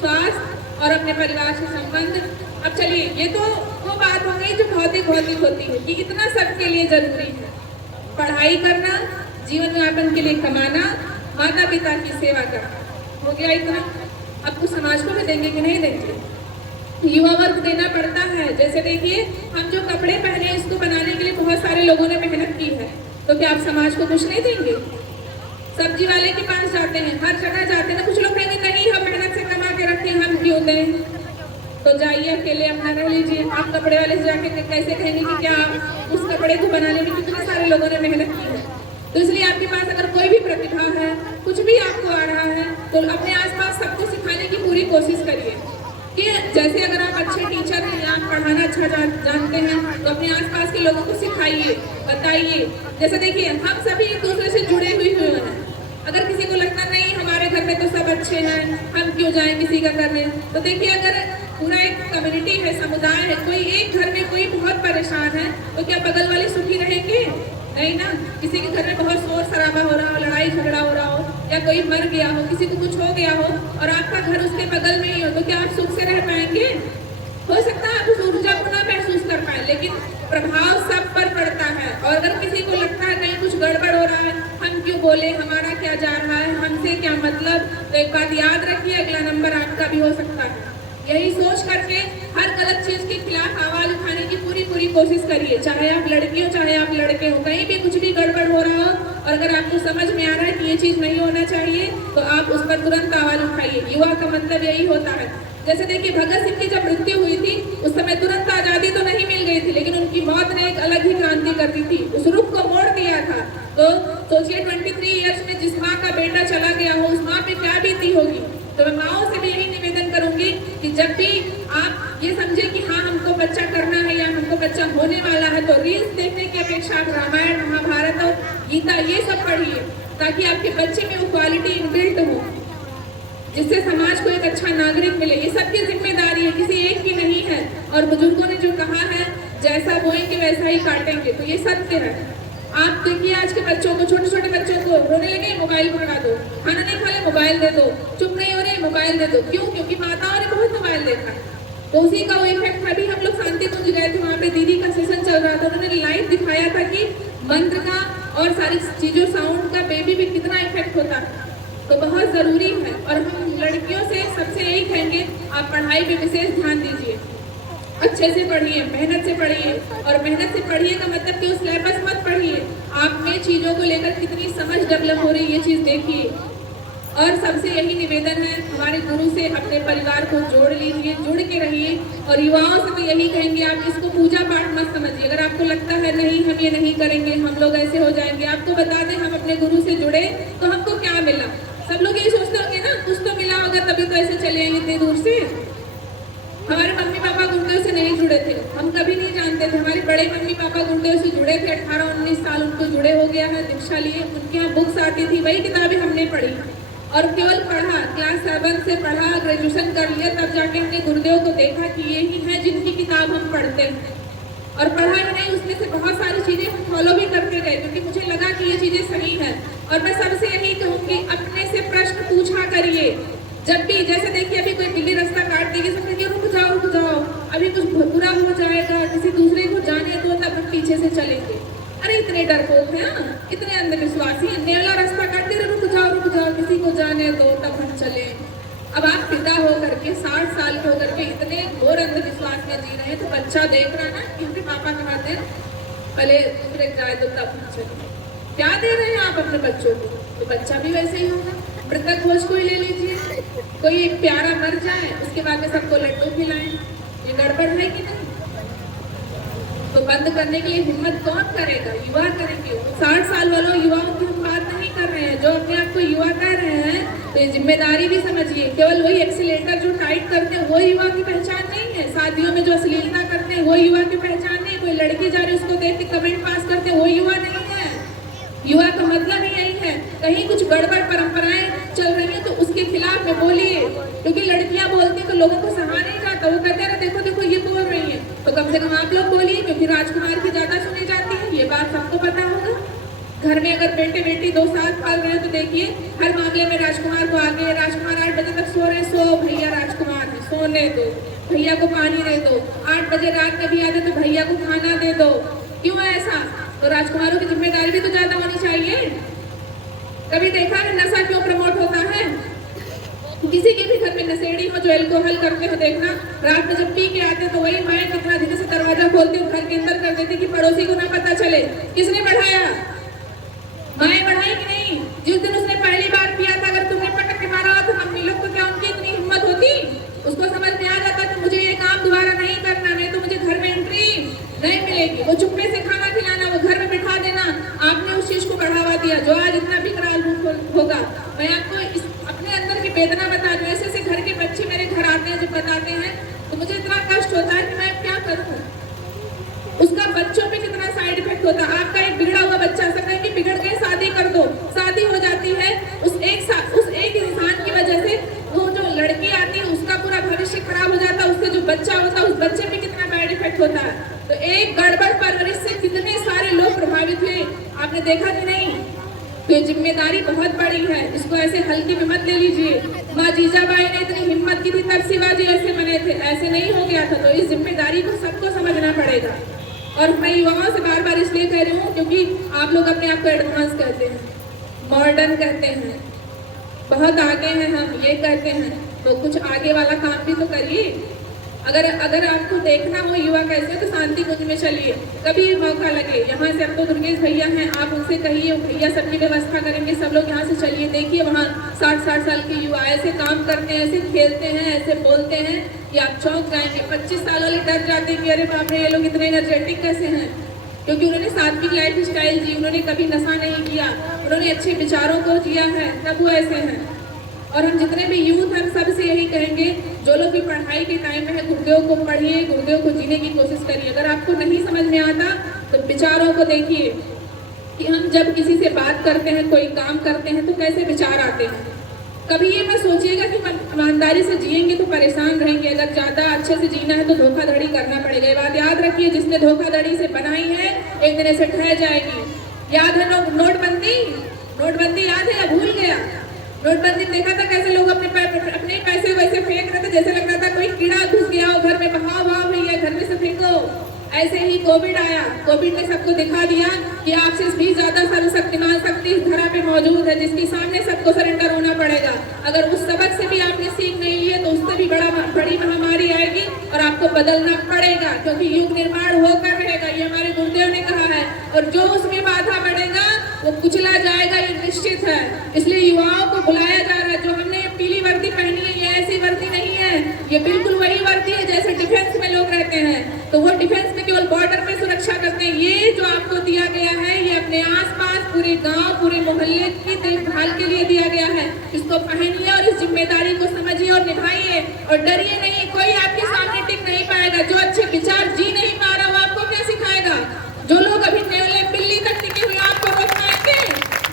स्वास्थ्य और अपने परिवार से संबंध। अब चलिए, ये तो वो बात हो गई जो भौतिक होती है कि इतना सबके लिए जरूरी है। पढ़ाई करना, जीवन यापन के लिए कमाना, माता पिता की सेवा करना, हो गया इतना। अब कुछ समाज को भी देंगे कि नहीं देंगे? युवा वर्ग देना पड़ता है। जैसे देखिए, हम जो कपड़े पहने इसको बनाने के लिए बहुत सारे लोगों ने मेहनत की है, तो क्या आप समाज को कुछ नहीं देंगे? सब्जी वाले के पास जाते हैं, हर जगह जाते हैं, कुछ लोग कहेंगे नहीं हम मेहनत से कमा के रखे, हम क्यों दें? तो जाइए अकेले अपना रह लीजिए। आप कपड़े वाले से जाके कैसे कहेंगे कि क्या उस कपड़े को बनाने में कितने सारे लोगों ने मेहनत की है? तो इसलिए आपके पास अगर कोई भी प्रतिभा है, कुछ भी आपको आ रहा है, तो अपने आसपास सबको सिखाने की पूरी कोशिश करिए। कि जैसे अगर आप अच्छे टीचर हैं, आप पढ़ाना अच्छा जानते हैं, तो अपने आसपास के लोगों को सिखाइए, बताइए। जैसे देखिए, हम सभी एक दूसरे से जुड़े हुए हैं। अगर किसी को लगता नहीं हमारे घर में तो सब अच्छे हैं, हम क्यों जाएं किसी का करने? तो देखिए, अगर पूरा एक कम्युनिटी है, समुदाय है, कोई एक घर में कोई बहुत परेशान है, तो क्या बगल वाले सुखी रहेंगे? नहीं ना। किसी के घर में बहुत शोर शराबा हो रहा हो, लड़ाई झगड़ा हो रहा हो, या कोई मर गया हो, किसी को कुछ हो गया हो, और आपका घर उसके बगल में ही हो, तो क्या आप सुख से रह पाएंगे? हो सकता है आप उस ऊर्जा को ना महसूस कर पाए, लेकिन प्रभाव सब पर पड़ता है। और अगर किसी को लगता है कहीं कुछ गड़बड़ हो रहा है, हम क्यों बोले, हमारा क्या जा रहा है, हमसे क्या मतलब, तो एक बात याद रखिए, अगला नंबर आपका भी हो सकता है। यही सोच करके हर गलत चीज के खिलाफ आवाज उठाने की पूरी कोशिश करिए, चाहे आप लड़की हो चाहे आप लड़के हो, कहीं भी कुछ भी गड़बड़ हो रहा हो, और अगर आपको समझ में आ रहा है कि ये चीज नहीं होना चाहिए, तो आप उस पर तुरंत आवाज उठाइए। युवा का मतलब यही होता है। जैसे देखिए, भगत सिंह की जब मृत्यु हुई थी, उस समय तुरंत आजादी तो नहीं मिल गई थी, लेकिन उनकी मौत ने एक अलग ही क्रांति कर दी थी, उस रुख को मोड़ दिया था। तो सोचिए, 23 ईयर्स में जिस माँ का बेटा चला गया हो, उस माँ पे क्या बीती होगी। तो मैं माओं से भी यही निवेदन करूंगी कि जब भी आप ये समझे कि हाँ हमको बच्चा करना है या हमको बच्चा होने वाला है, तो रील्स देखने की अपेक्षा आप रामायण, महाभारत और गीता ये सब पढ़िए, ताकि आपके बच्चे में वो क्वालिटी इनबिल्ट हो, जिससे समाज को एक अच्छा नागरिक मिले। ये सबकी जिम्मेदारी है, किसी एक की नहीं है। और बुजुर्गों ने जो कहा है, जैसा बोएंगे वैसा ही काटेंगे, तो ये सत्य है। आप देखिए आज के बच्चों को, छोटे छोटे बच्चों को, रोने लगे मोबाइल पकड़ा दो, खाना नहीं खा ले मोबाइल दे दो, चुप नहीं हो रहे मोबाइल दे दो। क्यों? क्योंकि माताओं ने बहुत मोबाइल देखा है। तो उसी का वो इफेक्ट, अभी हम लोग शांति कुंज गए थे, वहाँ पे दीदी का सेशन चल रहा था, उन्होंने लाइव दिखाया था कि मंत्र का और सारी चीजों, साउंड का बेबी भी कितना इफेक्ट होता है। तो बहुत जरूरी है। और हम लड़कियों से सबसे यही कहेंगे, आप पढ़ाई पे विशेष ध्यान दीजिए, अच्छे से पढ़िए, मेहनत से पढ़िए। और मेहनत से पढ़िए का मतलब कि उस सिलेबस मत पढ़िए, आप में चीजों को लेकर कितनी समझ डेवलप हो रही है ये चीज देखिए। और सबसे यही निवेदन है हमारे गुरु से, अपने परिवार को जोड़ लीजिए, जुड़ के रहिए। और युवाओं से तो यही कहेंगे, आप इसको पूजा पाठ मत समझिए। अगर आपको लगता है नहीं हम ये नहीं करेंगे, हम लोग ऐसे हो जाएंगे, आपको बता दें हम अपने गुरु से जुड़े तो हमको क्या मिला। सब लोग यही सोचते होंगे ना, कुछ तो मिला होगा तभी तो ऐसे चले आएंगे इतनी दूर से। हमारे मम्मी पापा गुरुदेव से नहीं जुड़े थे, हम कभी नहीं जानते थे। हमारे बड़े मम्मी पापा गुरुदेव से जुड़े थे, 18-19 साल उनको जुड़े हो गया है, दीक्षा लिए। उनके यहाँ बुक्स आती थी, वही किताबें हमने पढ़ी और केवल पढ़ा, क्लास 7 से पढ़ा, ग्रेजुएशन कर लिया, तब जाके हमने गुरुदेव को देखा कि ये ही है जिनकी किताब हम पढ़ते हैं। और पढ़ा ही नहीं, उसमें से बहुत सारी चीजें हम फॉलो भी करते गए, क्योंकि मुझे लगा कि ये चीजें सही है। और मैं सबसे यही कहूँगी, अपने से प्रश्न पूछा करिए। जब भी, जैसे देखिए अभी कोई बिल्ली रास्ता काट देगी, सब कहिए रुक जाओ, अभी कुछ बुरा हो जाएगा, किसी दूसरे को जाने दो, तब हम पीछे से चलेंगे। अरे इतने डरपोक हैं, इतने अंधविश्वासी हैं, नेवला रास्ता काट दे, रुक जाओ, किसी को जाने दो तब हम चले। अब आप पिता होकर के 60 साल के होकर के इतने घोर अंधविश्वास में जी रहे हैं, तो बच्चा देख रहा ना क्योंकि पापा कहते हैं पहले दूसरे जाए तो तब हम चले। क्या दे रहे हैं आप अपने बच्चों को? तो बच्चा भी वैसे ही होगा। मृतक भोज कोई ले लीजिए, कोई एक प्यारा मर जाए, उसके बाद में सबको लड्डू खिलाएं, ये गड़बड़ है कि नहीं? तो बंद करने के लिए हिम्मत कौन करेगा? युवा करेंगे। 60 साल वालों युवाओं की हम बात नहीं कर रहे हैं, जो अपने आप को युवा कह रहे हैं, तो ये जिम्मेदारी भी समझिए। केवल वही एक्सीलेटर जो टाइट करते हैं वो युवा की पहचान नहीं है, शादियों में जो अश्लीलता करते हैं वो युवा की पहचान नहीं, कोई लड़की जा रही है उसको देख के कमेंट पास करते हैं वो युवा नहीं है। युवा का मतलब ही यही है, कहीं कुछ गड़बड़ परंपराएं चल रही है तो उसके खिलाफ में बोलिए, क्योंकि लड़कियां बोलती हैं तो लोगों को सहा नहीं जाता, वो कहते हैं देखो देखो ये बोल रही है, तो कम से कम आप लोग बोलिए, क्योंकि राजकुमार की ज्यादा सुनी जाती है, ये बात सबको पता होगा। घर में अगर बेटे बेटी 2 साथ पाल रहे हो तो देखिए हर मामले में राजकुमार को आगे, राजकुमार 8 बजे तक सो रहे, सो भैया राजकुमार है, सोने दो, भैया को पानी दे दो, 8 बजे रात में भी आते तो भैया को खाना दे दो। क्यों है ऐसा? तो राजकुमारों की जिम्मेदारी भी तो ज्यादा होनी चाहिए। कभी देखा है नशा क्यों प्रमोट होता है? किसी के भी घर में नशेड़ी हो जो एल्कोहल करते हो, देखना रात में जब पी के आते तो वही माएं कितना धीरे से दरवाजा खोलते हो, घर के अंदर कर देती कि पड़ोसी को ना पता चले। किसने बढ़ाया? माएं बढ़ाई कि नहीं? जिस दिन उसने पहली बार किया था, अगर तुमने पटक के मारा तो मम्मी लोग को क्या उनकी इतनी हिम्मत होती? उसको समझ में आ जाता कि मुझे ये काम दोबारा नहीं करना, नहीं तो मुझे घर में एंट्री नहीं मिलेगी। वो चुप्पे से खाना खिलाना, वो घर में बिठा देना, आपने उस चीज को बढ़ावा दिया जो आज इतना विकराल रूप होगा। मैं आपको अपने अंदर की वेदना बता दूं, ऐसे ऐसे घर के बच्चे मेरे घर आते हैं, जब बताते हैं तो मुझे इतना कष्ट होता है कि मैं क्या करूं। उसका बच्चों पे कितना साइड इफेक्ट होता है। आपका एक बिगड़ा हुआ बच्चा, सब कहेंगे बिगड़ गए शादी कर दो, शादी हो जाती है, उस एक इंसान की वजह से वो जो लड़की आती है उसका पूरा भविष्य खराब हो जाता है, उससे जो बच्चा होता है उस बच्चे पे कितना बैड इफेक्ट होता है। तो एक गड़बड़ परवरिश से कितने सारे लोग प्रभावित हुए, आपने देखा कि नहीं? तो ये जिम्मेदारी बहुत बड़ी है, इसको ऐसे हल्के में मत ले लीजिए। माँ जीजाबाई ने इतनी हिम्मत की थी तब शिवाजी ऐसे बने थे, ऐसे नहीं हो गया था। तो इस जिम्मेदारी को सबको समझना पड़ेगा। और मैं युवाओं से बार बार इसलिए कह रही हूँ क्योंकि आप लोग अपने आप को एडवांस कहते हैं, मॉडर्न कहते हैं, बहुत आगे हैं हम, ये कहते हैं, तो कुछ आगे वाला काम भी तो करिए। अगर आपको देखना हो युवा कैसे, तो शांति कुंज में चलिए, कभी मौका लगे। यहाँ से अब तो दुर्गेश भैया हैं, आप उनसे कहिए, भैया सबकी व्यवस्था करेंगे, सब लोग यहाँ से चलिए, देखिए वहाँ 60 साल के युवा ऐसे काम करते हैं, ऐसे खेलते हैं, ऐसे बोलते हैं कि आप चौंक जाएंगे। 25 साल वाले डर जाते हैं कि अरे बाप रे ये लोग इतने एनर्जेटिक कैसे हैं, क्योंकि उन्होंने सात्विक लाइफ स्टाइल जी, उन्होंने कभी नशा नहीं किया, उन्होंने अच्छे विचारों को जिया है, तब वो ऐसे हैं। और हम जितने भी यूथ हैं सबसे यही कहेंगे, जो लोग भी पढ़ाई के टाइम में है गुरुदेव को पढ़िए, गुरुदेव को जीने की कोशिश करिए। अगर आपको नहीं समझ में आता तो विचारों को देखिए कि हम जब किसी से बात करते हैं, कोई काम करते हैं तो कैसे विचार आते हैं। कभी ये मत सोचिएगा कि ईमानदारी से जिएंगे तो परेशान रहेंगे, अगर ज़्यादा अच्छे से जीना है तो धोखाधड़ी करना पड़ेगा। ये बात याद रखिए, जिसने धोखाधड़ी से बनाई है एक दिन ऐसे ठह जाएगी। याद है नोटबंदी? नोटबंदी याद है या भूल गया? नोटबंदी देखा था कैसे लोग अपने पैसे वैसे फेंक रहे थे, जैसे लग रहा था कोई कीड़ा घुस गया हो घर में, भाव भैया घर में से फेंको। ऐसे ही कोविड आया, कोविड ने सबको दिखा दिया कि आपसे भी ज्यादा सर्वशक्तिमान शक्ति इस धरा पे मौजूद है, जिसके सामने सबको सरेंडर होना पड़ेगा। अगर उस सबक से भी आपने सीख नहीं ली है तो उससे भी बड़ी महामारी आएगी और आपको बदलना पड़ेगा, क्योंकि युग निर्माण होकर रहेगा, ये हमारे गुरुदेव ने कहा है। और जो उसमें बाधा बढ़ेगा वो कुचला जाएगा, ये निश्चित है। इसलिए युवाओं को बुलाया जा रहा है। जो हमने ये पीली वर्दी पहनी है, ये ऐसी वर्दी नहीं है, ये बिल्कुल वही वर्दी है जैसे डिफेंस में लोग रहते हैं। तो वो डिफेंस में केवल बॉर्डर पे सुरक्षा करते हैं। ये जो आपको दिया गया है, ये अपने आसपास पूरे गांव, पूरे मोहल्ले की देखभाल के लिए दिया गया है। इसको पहनिए और इस जिम्मेदारी को समझिए और निभाइए, और डरिए नहीं। कोई आपके सामने टिक नहीं पाएगा। जो अच्छे विचार जी नहीं पा रहा वो आपको क्या सिखाएगा? जो लोग अभी नेवले बिल्ली तक टिके हुए आपको रोक पाएंगे?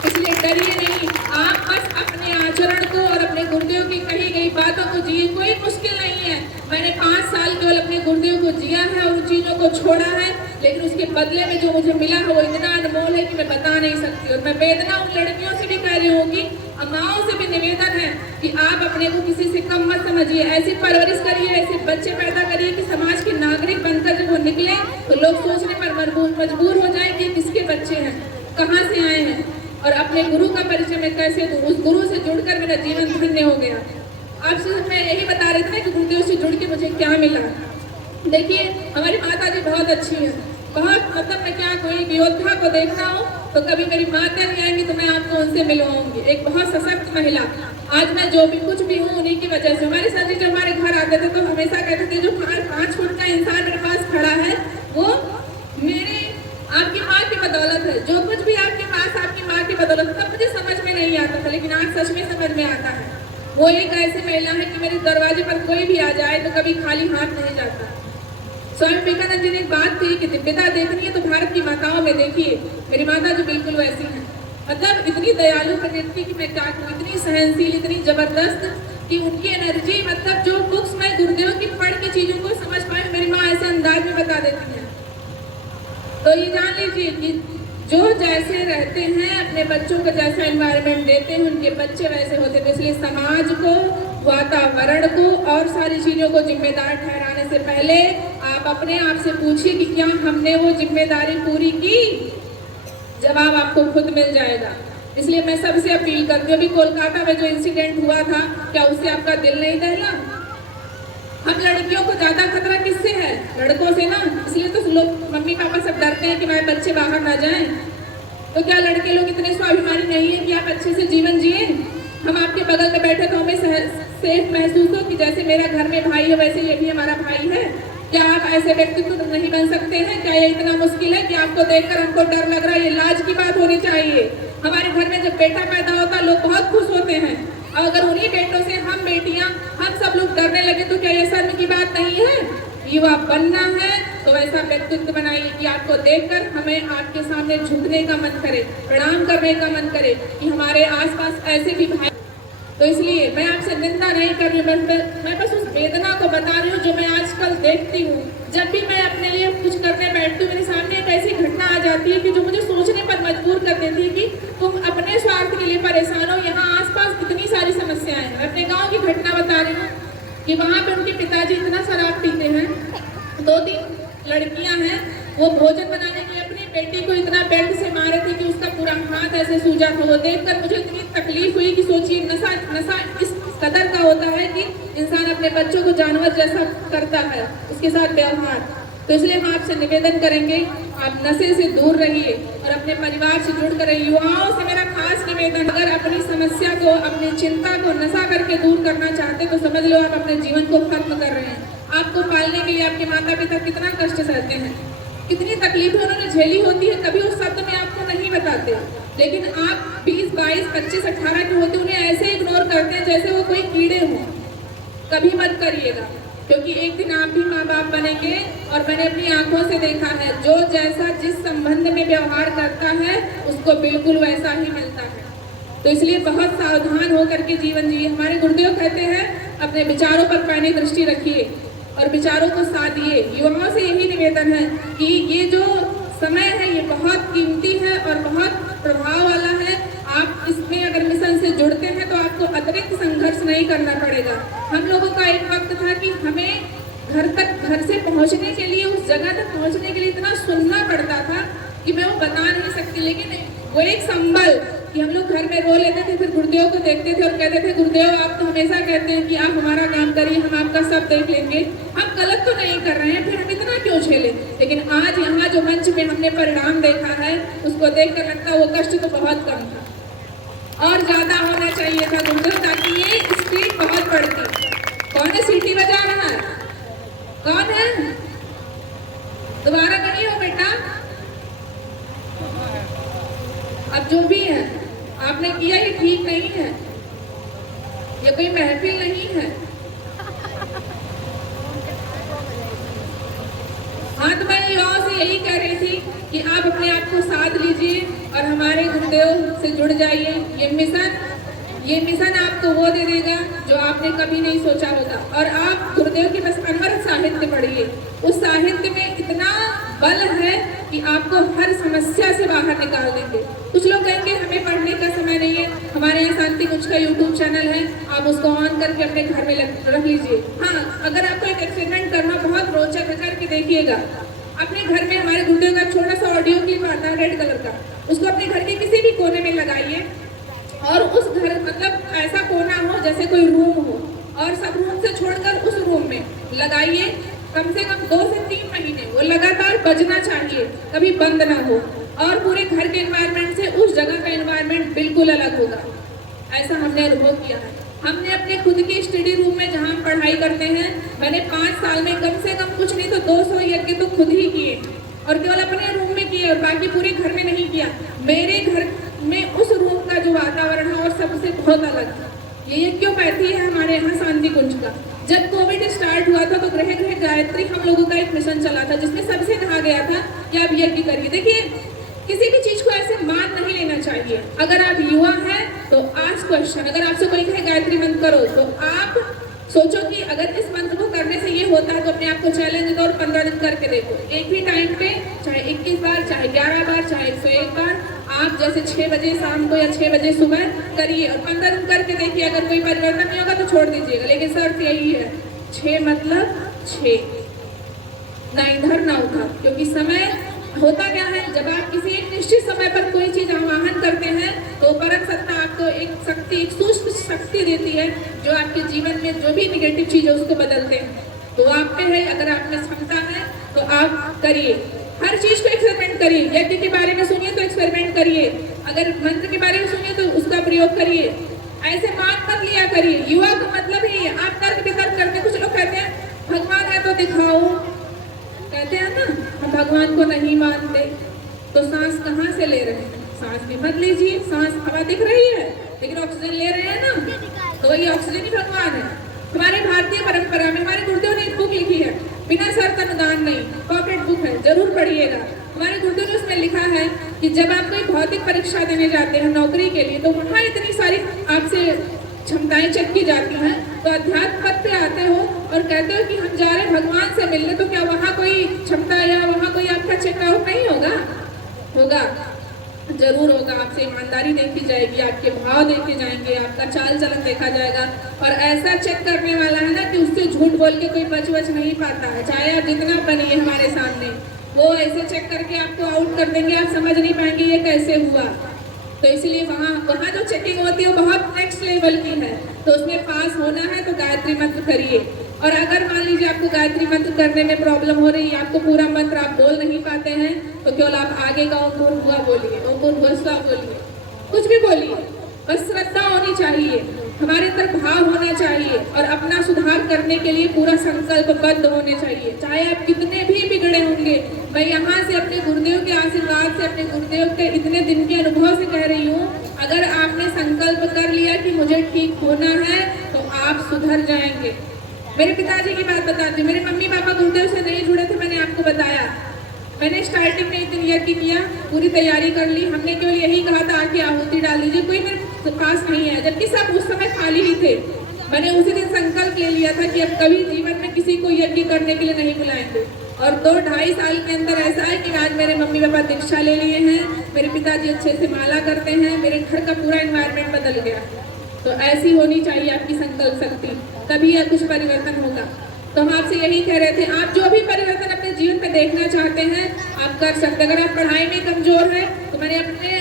इसलिए डरिए नहीं। आप बस अपने आचरण को और अपने गुरुदेव की कही गई बातों को जिए। कोई मुश्किल नहीं है। मैंने 5 साल केवल अपने गुरुदेव को जिया है और उन चीजों को छोड़ा है, लेकिन उसके बदले में जो मुझे मिला है वो इतना अनमोल है कि मैं बता नहीं सकती। और मैं वेदना उन लड़कियों से भी कह रही हूँ कि अम्माओं से भी निवेदन है कि आप अपने को किसी से कम मत समझिए। ऐसी परवरिश करिए, ऐसे बच्चे पैदा करिए कि समाज के नागरिक बनकर जब वो निकले तो लोग सोचने पर मजबूर हो जाए कि किसके बच्चे हैं, कहाँ से आए हैं। और अपने गुरु का परिचय मैं कैसे दूं? उस गुरु से जुड़कर मेरा जीवन धन्य हो गया। आपसे मैं यही बता रही थी कि गुरुदेव से जुड़ के मुझे क्या मिला। देखिए, हमारी माता जी बहुत अच्छी है, बहुत, मतलब मैं क्या, कोई योद्धा को देखना हो तो कभी मेरी माता नहीं आएंगी तो मैं आपको उनसे मिलवाऊंगी। एक बहुत सशक्त महिला। आज मैं जो भी कुछ भी हूँ उन्हीं की वजह से। हमारे सर जी जब हमारे घर आते थे तो हमेशा कहते थे जो 5 फुट का इंसान मेरे पास खड़ा है वो मेरे आपकी माँ की बदौलत है। जो कुछ भी आपके पास आपकी माँ की बदौलत। तब मुझे समझ में नहीं आता था, लेकिन आज सच में समझ में आता है। वो एक ऐसी महिला है कि मेरे दरवाजे पर कोई भी आ जाए तो कभी खाली हाथ नहीं जाता। स्वामी विवेकानंद जी ने एक बात थी कि दिव्यता देखनी है तो भारत की माताओं में देखिए। मेरी माता जो बिल्कुल वैसी है, मतलब इतनी दयालु प्रकृति की मैं क्या कहूँ, इतनी सहनशील, इतनी जबरदस्त कि उनकी एनर्जी, मतलब जो बुक्स में गुरुदेव की पढ़ के चीजों को समझ पाए मेरी माँ ऐसे अंदाज में बता देती है। तो ये जान लीजिए कि जो जैसे रहते हैं, अपने बच्चों को जैसा एनवायरनमेंट देते हैं, उनके बच्चे वैसे होते हैं। तो इसलिए समाज को, वातावरण को और सारी चीजों को जिम्मेदार ठहराने से पहले आप अपने आप से पूछिए कि क्या हमने वो जिम्मेदारी पूरी की? जवाब आपको खुद मिल जाएगा। इसलिए मैं सबसे अपील करती हूँ, अभी कोलकाता में जो इंसिडेंट हुआ था, क्या उससे आपका दिल नहीं दहला? हम लड़कियों को ज्यादा खतरा किससे है? लड़कों से ना। इसलिए तो लोग, मम्मी पापा सब डरते हैं कि हमारे बच्चे बाहर ना जाएं। तो क्या लड़के लोग इतने स्वाभिमानी नहीं है कि आप अच्छे से जीवन जिए? हम आपके बगल में बैठे तो हमें सेफ महसूस हो कि जैसे मेरा घर में भाई है वैसे ये भी हमारा भाई है। क्या आप ऐसे व्यक्तित्व तो नहीं बन सकते हैं? क्या ये इतना मुश्किल है कि आपको देखकर हमको डर लग रहा है? ये लाज की बात होनी चाहिए। हमारे घर में जब बेटा पैदा होता है लोग बहुत खुश होते हैं, और अगर उन्हीं बेटों से हम बेटियां, हम सब लोग डरने लगे तो क्या ये शर्म की बात नहीं है? युवा बनना है तो वैसा व्यक्तित्व बनाइए कि आपको देखकर हमें आपके सामने झुकने का मन करे, प्रणाम करने का मन करे कि हमारे आसपास ऐसे भी भाई। तो इसलिए मैं आपसे निंदा नहीं कर रही हूँ, मैं बस उस वेदना को बता रही हूँ जो मैं आजकल देखती हूँ। जब भी मैं अपने लिए कुछ करने बैठती हूँ, मेरे सामने एक ऐसी घटना आ जाती है कि जो मुझे सोचने पर मजबूर कर देती है कि तुम अपने स्वार्थ के लिए परेशान हो, यहाँ आसपास कितनी सारी समस्याएं हैं। अपने गाँव की घटना बता रही हूँ कि वहाँ पे उनके पिताजी इतना शराब पीते हैं, 2-3 लड़कियां हैं, वो भोजन बनाने के लिए अपनी बेटी को इतना बेल्ट से मारे थे कि उसका पूरा हाथ ऐसे सूजा था। वो देखकर मुझे इतनी तकलीफ हुई कि सोचिए नशा इस कदर का होता है कि इंसान अपने बच्चों को जानवर जैसा करता है, उसके साथ व्यवहार। तो इसलिए हम आपसे निवेदन करेंगे, आप नशे से दूर रहिए और अपने परिवार से जुड़ कर रहिए। युवाओं से मेरा खास निवेदन, अगर अपनी समस्या को, अपनी चिंता को नशा करके दूर करना चाहते तो समझ लो आप अपने जीवन को खत्म कर रहे हैं। आपको पालने के लिए आपके माता पिता कितना कष्ट सहते हैं, कितनी तकलीफें उन्होंने झेली होती है, कभी उस शब्द में आपको नहीं बताते। लेकिन आप 20, 22, 25, 18 के होते उन्हें ऐसे इग्नोर करते हैं जैसे वो कोई कीड़े हों। कभी मत करिएगा, क्योंकि एक दिन आप भी माँ बाप बनेंगे। और मैंने अपनी आंखों से देखा है, जो जैसा जिस संबंध में व्यवहार करता है उसको बिल्कुल वैसा ही मिलता है। तो इसलिए बहुत सावधान होकर के जीवन जिए। हमारे गुरुदेव कहते हैं अपने विचारों पर पैनी दृष्टि रखिए और विचारों को साधिए। युवाओं से यही निवेदन है कि ये जो समय है ये बहुत कीमती है और बहुत प्रभाव वाला है। आप इसमें अगर मिशन से जुड़ते हैं तो आपको अतिरिक्त संघर्ष नहीं करना पड़ेगा। हम लोगों का एक वक्त था कि हमें घर से पहुंचने के लिए, उस जगह तक पहुंचने के लिए इतना सुनना पड़ता था कि मैं वो बता नहीं सकती। लेकिन वो एक संबल कि हम लोग घर में रो लेते थे, फिर गुरुदेव को देखते थे और कहते थे गुरुदेव आप तो हमेशा कहते हैं कि आप हमारा काम करिए, हम आपका सब देख लेंगे, हम गलत तो नहीं कर रहे हैं, फिर हम इतना क्यों झेले। लेकिन आज यहाँ जो मंच पे हमने परिणाम देखा है उसको देख कर लगता है वो कष्ट तो बहुत कम था और ज्यादा होना चाहिए था गुरुदेव, ताकि ये स्पीड बहुत बढ़ती। कौन है सीटी बजा रहा है? कौन है? दोबारा करिए हो बेटा। अब जो भी है आपने किया ये ठीक नहीं है, ये कोई महफिल नहीं है। हाँ तो मैं युवाओं से यही कह रही थी कि आप अपने आप को साथ लीजिए और हमारे गुरुदेव से जुड़ जाइए। ये मिशन आपको वो दे देगा जो आपने कभी नहीं सोचा होगा। और आप गुरुदेव के बस अनवरत साहित्य पढ़िए, उस साहित्य में इतना बल है कि आपको हर समस्या से बाहर निकाल देंगे। कुछ लोग कहेंगे हमें पढ़ने का समय नहीं है, हमारे यहाँ शांति कुंज का यूट्यूब चैनल है, आप उसको ऑन करके अपने घर में रख लीजिए। हाँ, अगर आपको एक एक्सपेरिमेंट करना बहुत रोचक है करके देखिएगा। अपने घर में हमारे गुरुदेव का छोटा सा ऑडियो क्लिप आता है रेड कलर का, उसको अपने घर के किसी भी कोने में लगाइए और उस घर मतलब ऐसा कोना हो जैसे कोई रूम हो और सब रूम से छोड़कर उस रूम में लगाइए। कम से कम 2 से 3 महीने वो लगातार बजना चाहिए, कभी बंद ना हो। और पूरे घर के एनवायरनमेंट से उस जगह का एनवायरनमेंट बिल्कुल अलग होगा। ऐसा हमने अनुभव किया है। हमने अपने खुद के स्टडी रूम में जहाँ हम पढ़ाई करते हैं, मैंने 5 साल में कम से कम कुछ नहीं तो 200 यज्ञ तो खुद ही किए और केवल अपने रूम में किए और बाकी पूरे घर में नहीं किया। मेरे घर में उस रूम का जो वातावरण है और सबसे बहुत अलग है। ये यज्ञोपैथी है हमारे यहाँ शांति कुंज का। जब कोविड स्टार्ट हुआ था तो गृह गृह गायत्री हम लोगों का एक मिशन चला था जिसमें सबसे कहा गया था कि आप यज्ञ करिए। देखिए किसी भी चीज को ऐसे मान नहीं लेना चाहिए। अगर आप युवा हैं तो आज क्वेश्चन, अगर आपसे कोई कहे गायत्री मंत्र करो तो आप सोचो कि अगर इस मंत्र को करने से ये होता है तो अपने आप को चैलेंज दो और 15 दिन करके देखो। एक ही टाइम पे चाहे 21 बार, चाहे 11 बार, चाहे 101 बार, आप जैसे 6 बजे शाम को या 6 बजे सुबह करिए और 15 दिन करके देखिए। अगर कोई परिवर्तन नहीं होगा तो छोड़ दीजिएगा। लेकिन शर्त यही है 6 मतलब 6, ना इधर ना उधर। क्योंकि समय होता क्या है, जब आप किसी एक निश्चित समय पर कोई चीज आवाहन करते हैं तो परम सत्ता आपको एक शक्ति, एक सूक्ष्म शक्ति देती है जो आपके जीवन में जो भी निगेटिव चीज है उसको बदलते हैं। तो आप पे है, अगर आप में क्षमता है तो आप करिए। हर चीज को एक्सपेरिमेंट करिए। यज्ञ के बारे में सुनिए तो एक्सपेरिमेंट करिए, अगर मंत्र के बारे में सुनिए तो उसका प्रयोग करिए। ऐसे मान मत लिया करिए। युवा का मतलब ही है आप तर्क वितर्क करते। कुछ लोग कहते हैं भगवान है तो दिखाओ, कहते हैं ना हम भगवान को नहीं मानते। तो सांस कहाँ से ले रहे हैं? सांस भी मत लीजिए। सांस हवा दिख रही है लेकिन ऑक्सीजन ले रहे हैं ना, तो ये ऑक्सीजन ही भगवान है। हमारे भारतीय परंपरा में हमारे गुरुदेव ने एक बुक लिखी है, बिना शर्त अनुदान नहीं, पॉकेट बुक है, जरूर पढ़िएगा। हमारे गुरुदेव ने उसमें लिखा है कि जब आप कोई भौतिक परीक्षा देने जाते हैं नौकरी के लिए तो वहाँ इतनी सारी आपसे क्षमताएं चेक की जाती हैं, तो अध्यात्म पद पे आते हो और कहते हो कि हम जा रहे हैं भगवान से मिलने, तो क्या वहाँ कोई क्षमता या वहाँ कोई आपका चेकआउट नहीं होगा? होगा, जरूर होगा। आपसे ईमानदारी देखी जाएगी, आपके भाव देखे जाएंगे, आपका चाल चलन देखा जाएगा। और ऐसा चेक करने वाला है ना कि उससे झूठ बोल के कोई बच नहीं पाता है, चाहे आप जितना बनिए हमारे सामने, वो ऐसे चेक करके आपको आउट कर देंगे, आप समझ नहीं पाएंगे ये कैसे हुआ। तो इसलिए वहाँ जो चेकिंग होती है वो बहुत नेक्स्ट लेवल की है। तो उसमें पास होना है तो गायत्री मंत्र करिए। और अगर मान लीजिए आपको गायत्री मंत्र करने में प्रॉब्लम हो रही है, आपको पूरा मंत्र आप बोल नहीं पाते हैं, तो केवल आप आगे का ओम भूर्भुवः बोलिए, ओम भूर्भुवः स्वः बोलिए, कुछ भी बोलिए, बस श्रद्धा होनी चाहिए, हमारे अंदर भाव होना चाहिए और अपना सुधार करने के लिए पूरा संकल्पबद्ध होने चाहिए। चाहे आप कितने भी बिगड़े होंगे, मैं यहाँ से अपने गुरुदेव के आशीर्वाद से, अपने गुरुदेव के इतने दिन के अनुभव से कह रही हूँ, अगर आपने संकल्प कर लिया कि मुझे ठीक होना है तो आप सुधर जाएंगे। मेरे पिताजी की बात बताती हूँ। मेरे मम्मी पापा गुरुदेव से नहीं जुड़े थे, मैंने आपको बताया। मैंने स्टार्टिंग में 1 दिन यज्ञ किया, पूरी तैयारी कर ली। हमने केवल यही कहा था आके आहुति डाल दीजिए, कोई मेरे पास नहीं है, जबकि सब उस समय खाली ही थे। मैंने उसी दिन संकल्प ले लिया था कि अब कभी जीवन में किसी को यज्ञ करने के लिए नहीं बुलाएंगे। और 2-2.5 साल के अंदर ऐसा है कि आज मेरे मम्मी पापा दीक्षा ले लिए हैं, मेरे पिताजी अच्छे से माला करते हैं, मेरे घर का पूरा एनवायरनमेंट बदल गया। तो ऐसी होनी चाहिए आपकी संकल्प शक्ति, तभी यह कुछ परिवर्तन होगा। तो हम आपसे यही कह रहे थे, आप जो भी परिवर्तन अपने जीवन में देखना चाहते हैं आप कर सकते हैं। अगर आप पढ़ाई में कमजोर हैं तो मैंने अपने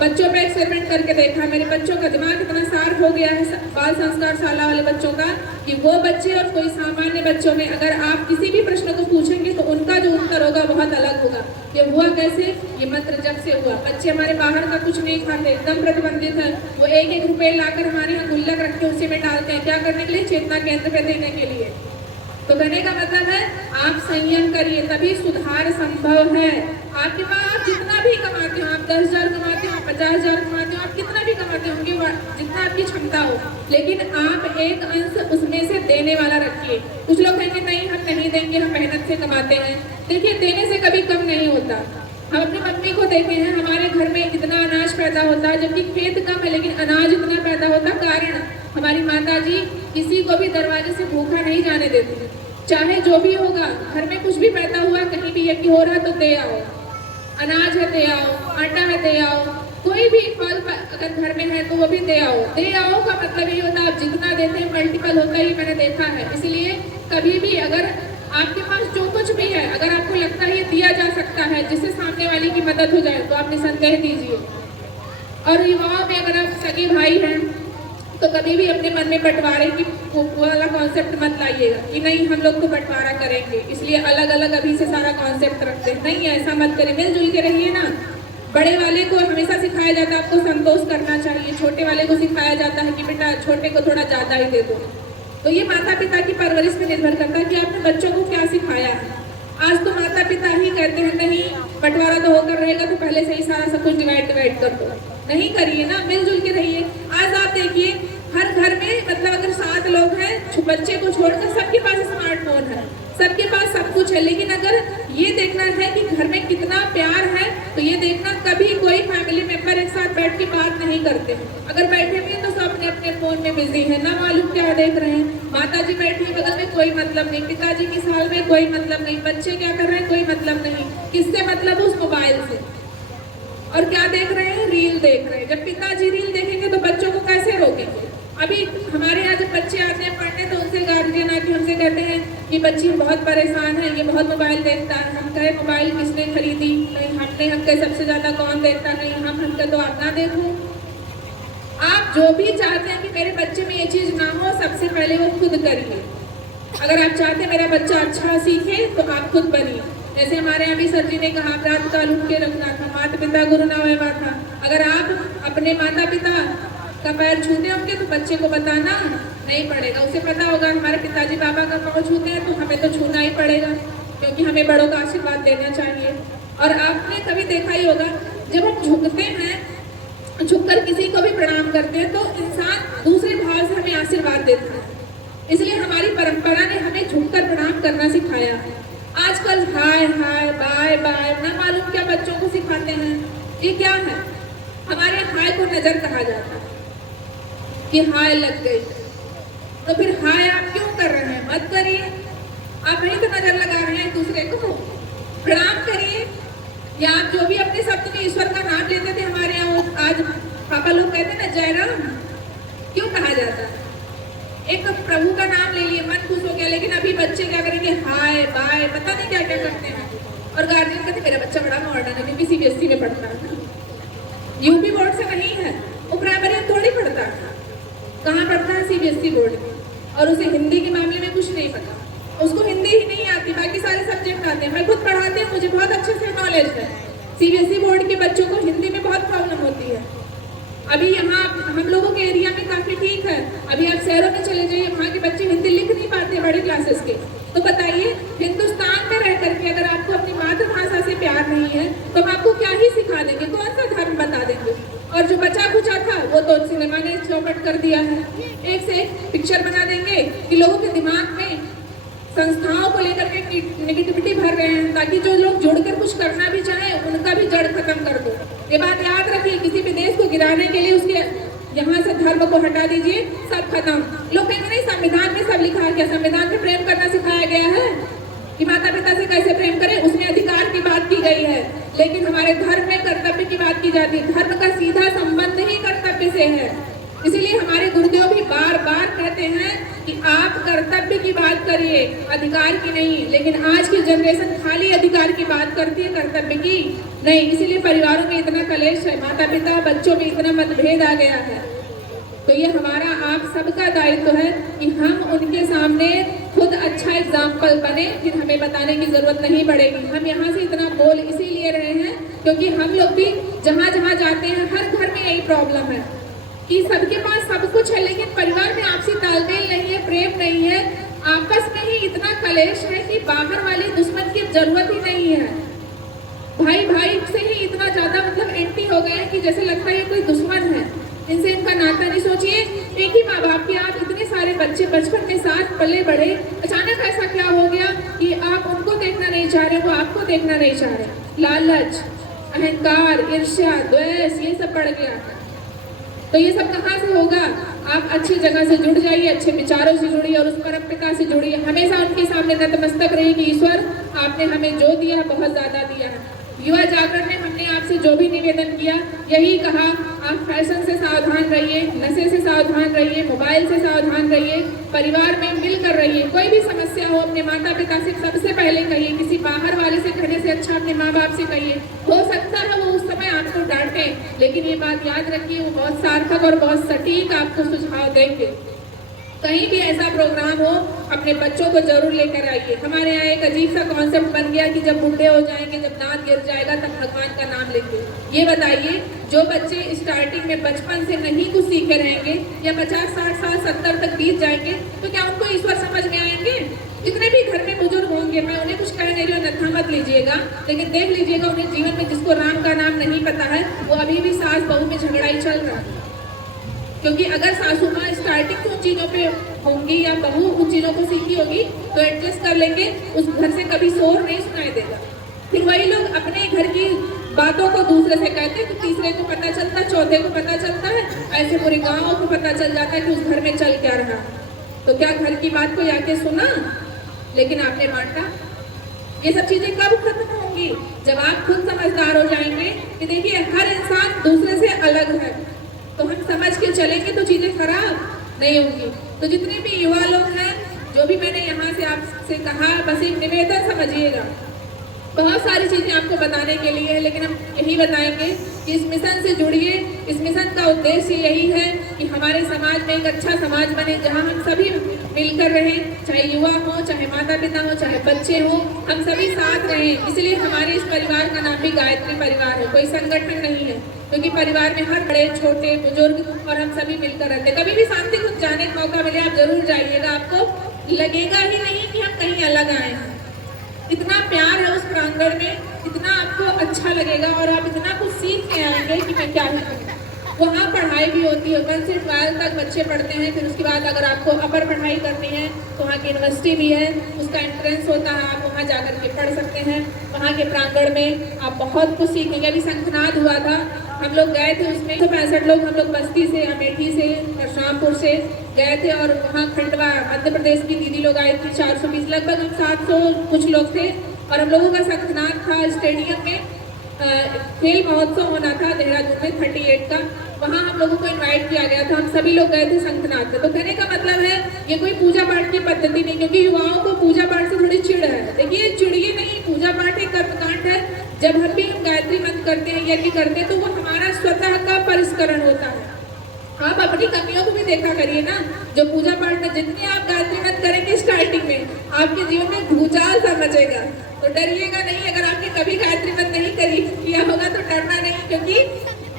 बच्चों पे एक्सपेरिमेंट करके देखा, मेरे बच्चों का दिमाग इतना शार्प हो गया है बाल संस्कार शाला वाले बच्चों का, कि वो बच्चे और कोई सामान्य बच्चों में अगर आप किसी भी प्रश्न को पूछेंगे तो उनका जो उत्तर होगा बहुत अलग होगा। ये हुआ कैसे? ये मंत्र जब से हुआ। बच्चे हमारे बाहर का कुछ नहीं खाते, एकदम प्रतिबंधित है। वो 1-1 रुपए लाकर हमारे यहाँ गुल्लक रख के उसी में डालते हैं, क्या करने के लिए? चेतना केंद्र पे देने के लिए। तो कहने का मतलब है आप संयम करिए, तभी सुधार संभव है। आपके पास आप जितना भी कमाते हो, आप 10,000 कमाते हो, 50,000 कमाते हो, आप कितना भी कमाते होंगे जितना आपकी क्षमता हो, लेकिन आप एक अंश उसमें से देने वाला रखिए। कुछ लोग कहेंगे नहीं हम नहीं देंगे, हम मेहनत से कमाते हैं। देखिए देने से कभी कम नहीं होता। हम अपनी मम्मी को देखे हैं, हमारे घर में इतना अनाज पैदा होता है, जबकि खेत कम है लेकिन अनाज इतना पैदा होता। कारण हमारी माता जी किसी को भी दरवाजे से भूखा नहीं जाने देती, चाहे जो भी होगा। घर में कुछ भी पैदा हुआ, कहीं भी यज्ञ हो रहा तो दे आओ, अनाज है दे आओ, आटा है दे आओ, कोई भी फल अगर घर में है तो वो भी दे आओ। दे आओ का मतलब ये होता है आप जितना देते हैं मल्टीपल होता ही मैंने देखा है। इसलिए कभी भी अगर आपके पास जो कुछ भी है, अगर आपको लगता है ये दिया जा सकता है जिससे सामने वाले की मदद हो जाए, तो आप निसंदेह दीजिए। और युवाओं में अगर आप सगे भाई हैं तो कभी भी अपने मन में बंटवारे की वाला कॉन्सेप्ट मत लाइएगा कि नहीं हम लोग तो बंटवारा करेंगे इसलिए अलग अलग अभी से सारा कॉन्सेप्ट रखते हैं। नहीं, ऐसा मत करिए, मिलजुल के रहिए ना। बड़े वाले को हमेशा सिखाया जाता है आपको संतोष करना चाहिए, छोटे वाले को सिखाया जाता है कि बेटा छोटे को थोड़ा ज़्यादा ही दे दो। तो ये माता पिता की परवरिश पर निर्भर करता है कि आपने बच्चों को क्या सिखाया है। आज तो माता पिता ही कहते हैं नहीं बंटवारा तो होकर रहेगा तो पहले से ही सारा सब कुछ डिवाइड कर दो। नहीं करिए ना, मिलजुल के रहिए। आज आप देखिए हर घर में मतलब अगर 7 लोग हैं, बच्चे को छोड़कर सबके पास स्मार्टफोन है, सबके पास सब कुछ है। लेकिन अगर ये देखना है कि घर में कितना प्यार है तो ये देखना कभी कोई फैमिली मेंबर एक साथ बैठ के बात नहीं करते। अगर बैठे भी तो सब अपने अपने फोन में बिजी है, ना मालूम क्या देख रहे हैं। माता जी बैठी बगल में कोई मतलब नहीं, पिताजी की साल में कोई मतलब नहीं, बच्चे क्या कर रहे हैं कोई मतलब नहीं। किससे मतलब? उस मोबाइल से। और क्या देख रहे हैं? रील देख रहे हैं। जब पिताजी रील देखेंगे तो बच्चों को कैसे रोकेंगे? अभी हमारे यहाँ जब बच्चे आते हैं पढ़ने तो उनसे गार्जियन आके हमसे कहते हैं कि बच्ची बहुत परेशान है, ये बहुत मोबाइल देखता है। हम कहे मोबाइल किसने खरीदी? नहीं हमने। हम कहे सबसे ज्यादा कौन देखता? नहीं हम कहे तो आप ना देखो। आप जो भी चाहते हैं कि मेरे बच्चे में ये चीज ना हो, सबसे पहले वो खुद करिए। अगर आप चाहते हैं मेरा बच्चा अच्छा सीखे तो आप खुद बनिए। जैसे हमारे यहाँ भी सर जी ने कहा प्रात काल उठ के रखना था, माता पिता गुरु ना होए था। अगर आप अपने माता पिता का पैर छूते होंगे तो बच्चे को बताना नहीं पड़ेगा। उसे पता होगा हमारे पिताजी बाबा का पाँव छूते हैं तो हमें तो छूना ही पड़ेगा, क्योंकि हमें बड़ों का आशीर्वाद देना चाहिए। और आपने कभी देखा ही होगा जब हम झुकते हैं, झुककर किसी को भी प्रणाम करते हैं तो इंसान दूसरे भाव से हमें आशीर्वाद देता है। इसलिए हमारी परंपरा ने हमें झुककर प्रणाम करना सिखाया। आजकल हाय हाय बाय बाय ना मालूम क्या बच्चों को सिखाते हैं। ये क्या है? हमारे हाय को नजर कहा जाता है कि हाय लग गई, तो फिर हाय आप क्यों कर रहे हैं? मत करिए। आप नहीं तो नजर लगा रहे हैं दूसरे को। प्रणाम करिए। या आप जो भी अपने शब्द में ईश्वर का नाम लेते थे, हमारे यहाँ आज पापा लोग कहते हैं ना जय राम, क्यों कहा जाता है? एक तो प्रभु का नाम ले लिए, मन खुश हो गया। लेकिन अभी बच्चे क्या करेंगे? हाय बाय पता नहीं क्या क्या करते हैं। और गार्जियन कहते मेरा बच्चा बड़ा मॉडर्न है, क्योंकि CBSE में पढ़ता है, यूपी बोर्ड से नहीं है, वो प्राइमरी में थोड़ी पढ़ता है। कहाँ पढ़ता है? CBSE बोर्ड में। और उसे हिंदी के मामले में कुछ नहीं पता, उसको हिंदी ही नहीं आती, बाकी सारे सब्जेक्ट आते हैं। मैं खुद पढ़ाती हूँ, मुझे बहुत अच्छे से नॉलेज है। CBSE बोर्ड के बच्चों को हिंदी में बहुत प्रॉब्लम होती है। अभी यहाँ हम लोगों के एरिया में काफी ठीक है, अभी आप शहरों में चले जाइए, वहाँ के बच्चे हिंदी लिख नहीं पाते बड़े क्लासेस के। तो बताइए हिंदुस्तान में रह करके अगर आपको अपनी मातृभाषा से प्यार नहीं है तो हम आपको क्या ही सिखा देंगे? कौन सा धर्म बता देंगे? और जो बचा कुचा था वो तो सिनेमा ने चौपट कर दिया है। एक से एक पिक्चर बना देंगे कि लोगों के दिमाग में संस्थाओं को लेकर के नेगेटिविटी भर रहे हैं, ताकि जो लोग जुड़कर कुछ करना भी चाहें उनका भी जड़ खत्म कर दो। ये बात याद रखिए, किसी भी देश को गिराने के लिए उसके यहाँ से धर्म को हटा दीजिए, सब खत्म। लोग कहेंगे नहीं संविधान में सब लिखा है। क्या संविधान में प्रेम करना सिखाया गया है? कि माता पिता से कैसे प्रेम करें, उसमें अधिकार की बात की गई है। लेकिन हमारे धर्म में कर्तव्य की बात की जाती है। धर्म का सीधा संबंध ही कर्तव्य से है। इसीलिए हमारे गुरुदेव भी बार बार कहते हैं कि आप कर्तव्य की बात करिए, अधिकार की नहीं। लेकिन आज की जनरेशन खाली अधिकार की बात करती है, कर्तव्य की नहीं। इसीलिए परिवारों में इतना कलेश है, माता पिता बच्चों में इतना मतभेद आ गया है। तो ये हमारा आप सबका दायित्व है कि हम उनके सामने खुद अच्छा एग्जाम्पल बने, फिर हमें बताने की जरूरत नहीं पड़ेगी। हम यहाँ से इतना बोल इसीलिए रहे हैं क्योंकि हम लोग भी जहाँ जहाँ जाते हैं हर घर में यही प्रॉब्लम है कि सबके पास सब कुछ है, लेकिन परिवार में आपसी तालमेल नहीं है, प्रेम नहीं है, आपस में ही इतना कलेश है कि बाहर वाले दुश्मन की जरूरत ही नहीं है। भाई भाई से ही इतना ज्यादा मतलब एंटी हो गए कि जैसे लगता है ये कोई दुश्मन है, इनसे इनका नाता नहीं। सोचिए एक ही माँ बाप के आप इतने सारे बच्चे बचपन में साथ पले बढ़े, अचानक ऐसा क्या हो गया कि आप उनको देखना नहीं चाह रहे, वो आपको देखना नहीं चाह रहे। लालच, अहंकार, ईर्ष्या, द्वेष, ये सब बढ़ गया। तो ये सब कहाँ से होगा? आप अच्छी जगह से जुड़ जाइए, अच्छे विचारों से जुड़िए और उस परम पिता से जुड़िए। हमेशा उनके सामने नतमस्तक रहिए कि ईश्वर आपने हमें जो दिया बहुत ज्यादा दिया है। युवा जागरण में हमने आपसे जो भी निवेदन किया यही कहा, आप फैशन से सावधान रहिए, नशे से सावधान रहिए, मोबाइल से सावधान रहिए, परिवार में मिलकर रहिए। कोई भी समस्या हो अपने माता पिता से सबसे पहले कहिए, किसी बाहर वाले से कहने से अच्छा अपने माँ बाप से कहिए। हो सकता है वो उस समय आपको डांटे, लेकिन ये बात याद रखिए वो बहुत सार्थक और बहुत सटीक आपको सुझाव देंगे। कहीं भी ऐसा प्रोग्राम हो अपने बच्चों को जरूर लेकर आइए। हमारे यहाँ एक अजीब सा कॉन्सेप्ट बन गया कि जब बूढ़े हो जाएंगे, जब दांत गिर जाएगा तब भगवान का नाम लेंगे। ये बताइए, जो बच्चे स्टार्टिंग में बचपन से नहीं कुछ सीखे रहेंगे या 50, 60 साल 70 तक बीत जाएंगे तो क्या उनको ईश्वर समझ में आएंगे? जितने भी घर में बुजुर्ग होंगे, मैं उन्हें कुछ कह नहीं रही हूँ, नथा मत लीजिएगा, लेकिन देख लीजिएगा उन्हें जीवन में जिसको राम का नाम नहीं पता है वो अभी भी सास बहू में झगड़ा ही चल रहा है। क्योंकि अगर सासू माँ स्टार्टिंग से उन चीजों पे होंगी या बहू उन चीजों को सीखी होगी तो एडजस्ट कर लेंगे, उस घर से कभी शोर नहीं सुनाई देगा। फिर वही लोग अपने घर की बातों को दूसरे से कहते हैं तो तीसरे को पता चलता है, चौथे को पता चलता है, ऐसे पूरे गाँव को पता चल जाता है कि उस घर में चल क्या रहा। तो क्या घर की बात को आके सुना लेकिन आपने बांटा? ये सब चीजें कब खत्म होंगी? जब आप खुद समझदार हो जाएंगे कि देखिए हर इंसान दूसरे से अलग है, तो हम समझ के चलेंगे तो चीजें खराब नहीं होंगी। तो जितने भी युवा लोग हैं, जो भी मैंने यहाँ से आपसे कहा, बस एक निवेदन समझिएगा। बहुत सारी चीजें आपको बताने के लिए है, लेकिन हम यही बताएंगे कि इस मिशन से जुड़िए। इस मिशन का उद्देश्य यही है कि हमारे समाज में एक अच्छा समाज बने जहाँ हम सभी मिलकर रहें, चाहे युवा हो, चाहे माता पिता हो, चाहे बच्चे हो, हम सभी साथ रहें। इसलिए हमारे इस परिवार का नाम भी गायत्री परिवार है, कोई संगठन नहीं है, क्योंकि परिवार में हर बड़े छोटे बुजुर्ग और हम सभी मिलकर रहते हैं। कभी भी शांति कुछ जाने का मौका मिले आप जरूर जाइएगा, आपको लगेगा ही नहीं कि हम कहीं अलग आए हैं। इतना प्यार है उस प्रांगण में, इतना आपको अच्छा लगेगा और आप इतना कुछ सीख के आएंगे कि मैं क्या ही कहूँ। वहाँ पढ़ाई भी होती है, 1 से 12 तक बच्चे पढ़ते हैं। फिर उसके बाद अगर आपको अपर पढ़ाई करनी है तो वहाँ की यूनिवर्सिटी भी है, उसका एंट्रेंस होता है, आप वहाँ जाकर के पढ़ सकते हैं। वहाँ के प्रांगण में आप बहुत कुछ सीखेंगे। अभी शंखनाद हुआ था, हम लोग गए थे, उसमें 165 लोग हम लोग बस्ती से, अमेठी से, परशुरामपुर से गए थे और वहाँ खंडवा मध्य प्रदेश की दीदी लोग आए थे, 420 लगभग हम 700 कुछ लोग थे। और हम लोगों का शंखनाद था स्टेडियम में, खेल महोत्सव होना था देहरादून में 38 का, वहाँ हम लोगों को इनवाइट किया गया था। हम सभी लोग गए थे शंखनाद में। तो कहने का मतलब है ये कोई पूजा पाठ की पद्धति नहीं, क्योंकि युवाओं को पूजा पाठ से थोड़ी चिढ़ है। देखिए चिड़िए नहीं, पूजा पाठ एक कर्मकांड है। जब हम भी गायत्री मंत्र करते हैं, यज्ञ करते हैं, तो वो हमारा स्वतः का परिष्करण होता है। आप अपनी कमियों को भी देखा करिए ना। जो पूजा पाठ में जितनी आप गायत्री मंत्र करेंगे स्टार्टिंग में, आपके जीवन में भूचाल सा मचेगा। तो डरिएगा नहीं, अगर आपने कभी गायत्री मंत्र नहीं किया होगा तो डरना नहीं, क्योंकि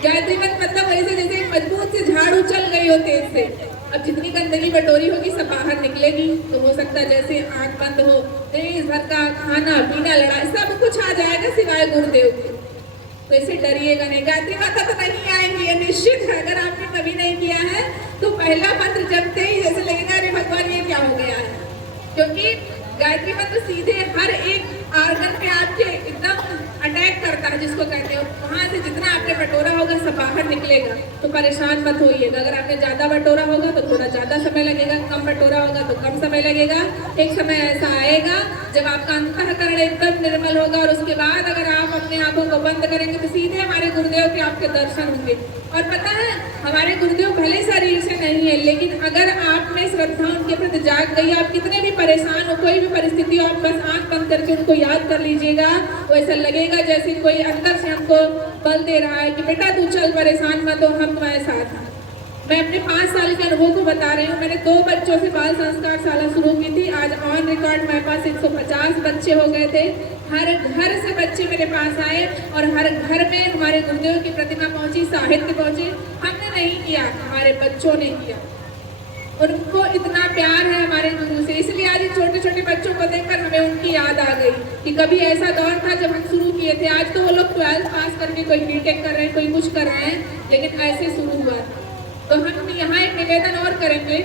गायत्री मंत्र मतलब वैसे जैसे मजबूत से झाड़ उछल गई हो तेज से। अब जितनी गंदगी बटोरी होगी सब बाहर निकलेगी, तो हो सकता है जैसे आंख बंद हो, देश भर का खाना पीना लड़ाई सब कुछ आ जाएगा सिवाय गुरुदेव के। तो इसे डरिएगा नहीं। गायत्री माता तो नहीं आएंगी, ये निश्चित है। अगर आपने कभी नहीं किया है तो पहला मंत्र जपते ही जैसे लगेगा अरे भगवान ये क्या हो गया है, क्योंकि गायत्री मंत्र सीधे हर एक आर्गन पे आपके एकदम अटैक करता पड़ता है जिसको कहते हो, वहाँ से जितना आपने बटोरा होगा सब बाहर निकलेगा। तो परेशान मत होइएगा, अगर आपने ज़्यादा बटोरा होगा तो थोड़ा ज़्यादा समय लगेगा, कम बटोरा होगा तो कम समय लगेगा। एक समय ऐसा आएगा जब आपका अंतःकरण एकदम निर्मल होगा और उसके बाद अगर आप अपने आंखों को बंद करेंगे तो सीधे हमारे गुरुदेव के आपके दर्शन होंगे। और पता है हमारे गुरुदेव भले शरीर से नहीं है, लेकिन अगर आप में श्रद्धा उनके प्रति जाग गई, आप कितने भी परेशान हो, कोई भी परिस्थिति हो, आप बस आंख बंद करके उनको याद कर लीजिएगा, वो ऐसा लगेगा जैसे कोई अंदर से हमको बल दे रहा है कि बेटा तू चल, परेशान मत हो, हम तुम्हारे साथ हैं। मैं अपने 5 साल के अनुभव को बता रही हूँ। मैंने 2 बच्चों से बाल संस्कार शाला शुरू की थी। आज ऑन रिकॉर्ड मेरे पास 150 बच्चे हो गए थे। हर घर से बच्चे मेरे पास आए और हर घर में हमारे गुरुदेव की प्रतिमा पहुंची, साहित्य पहुंचे। हमने नहीं किया, हमारे बच्चों ने किया। उनको इतना प्यार है हमारे गुरु से, इसलिए आज छोटे छोटे बच्चों को देखकर हमें उनकी याद आ गई कि कभी ऐसा दौर था जब हम शुरू किए थे। आज तो वो लोग 12th पास करके कोई बीटेक कर रहे हैं, कोई कुछ कर रहे हैं, लेकिन ऐसे शुरू हुआ था। तो हम यहाँ एक निवेदन और करेंगे,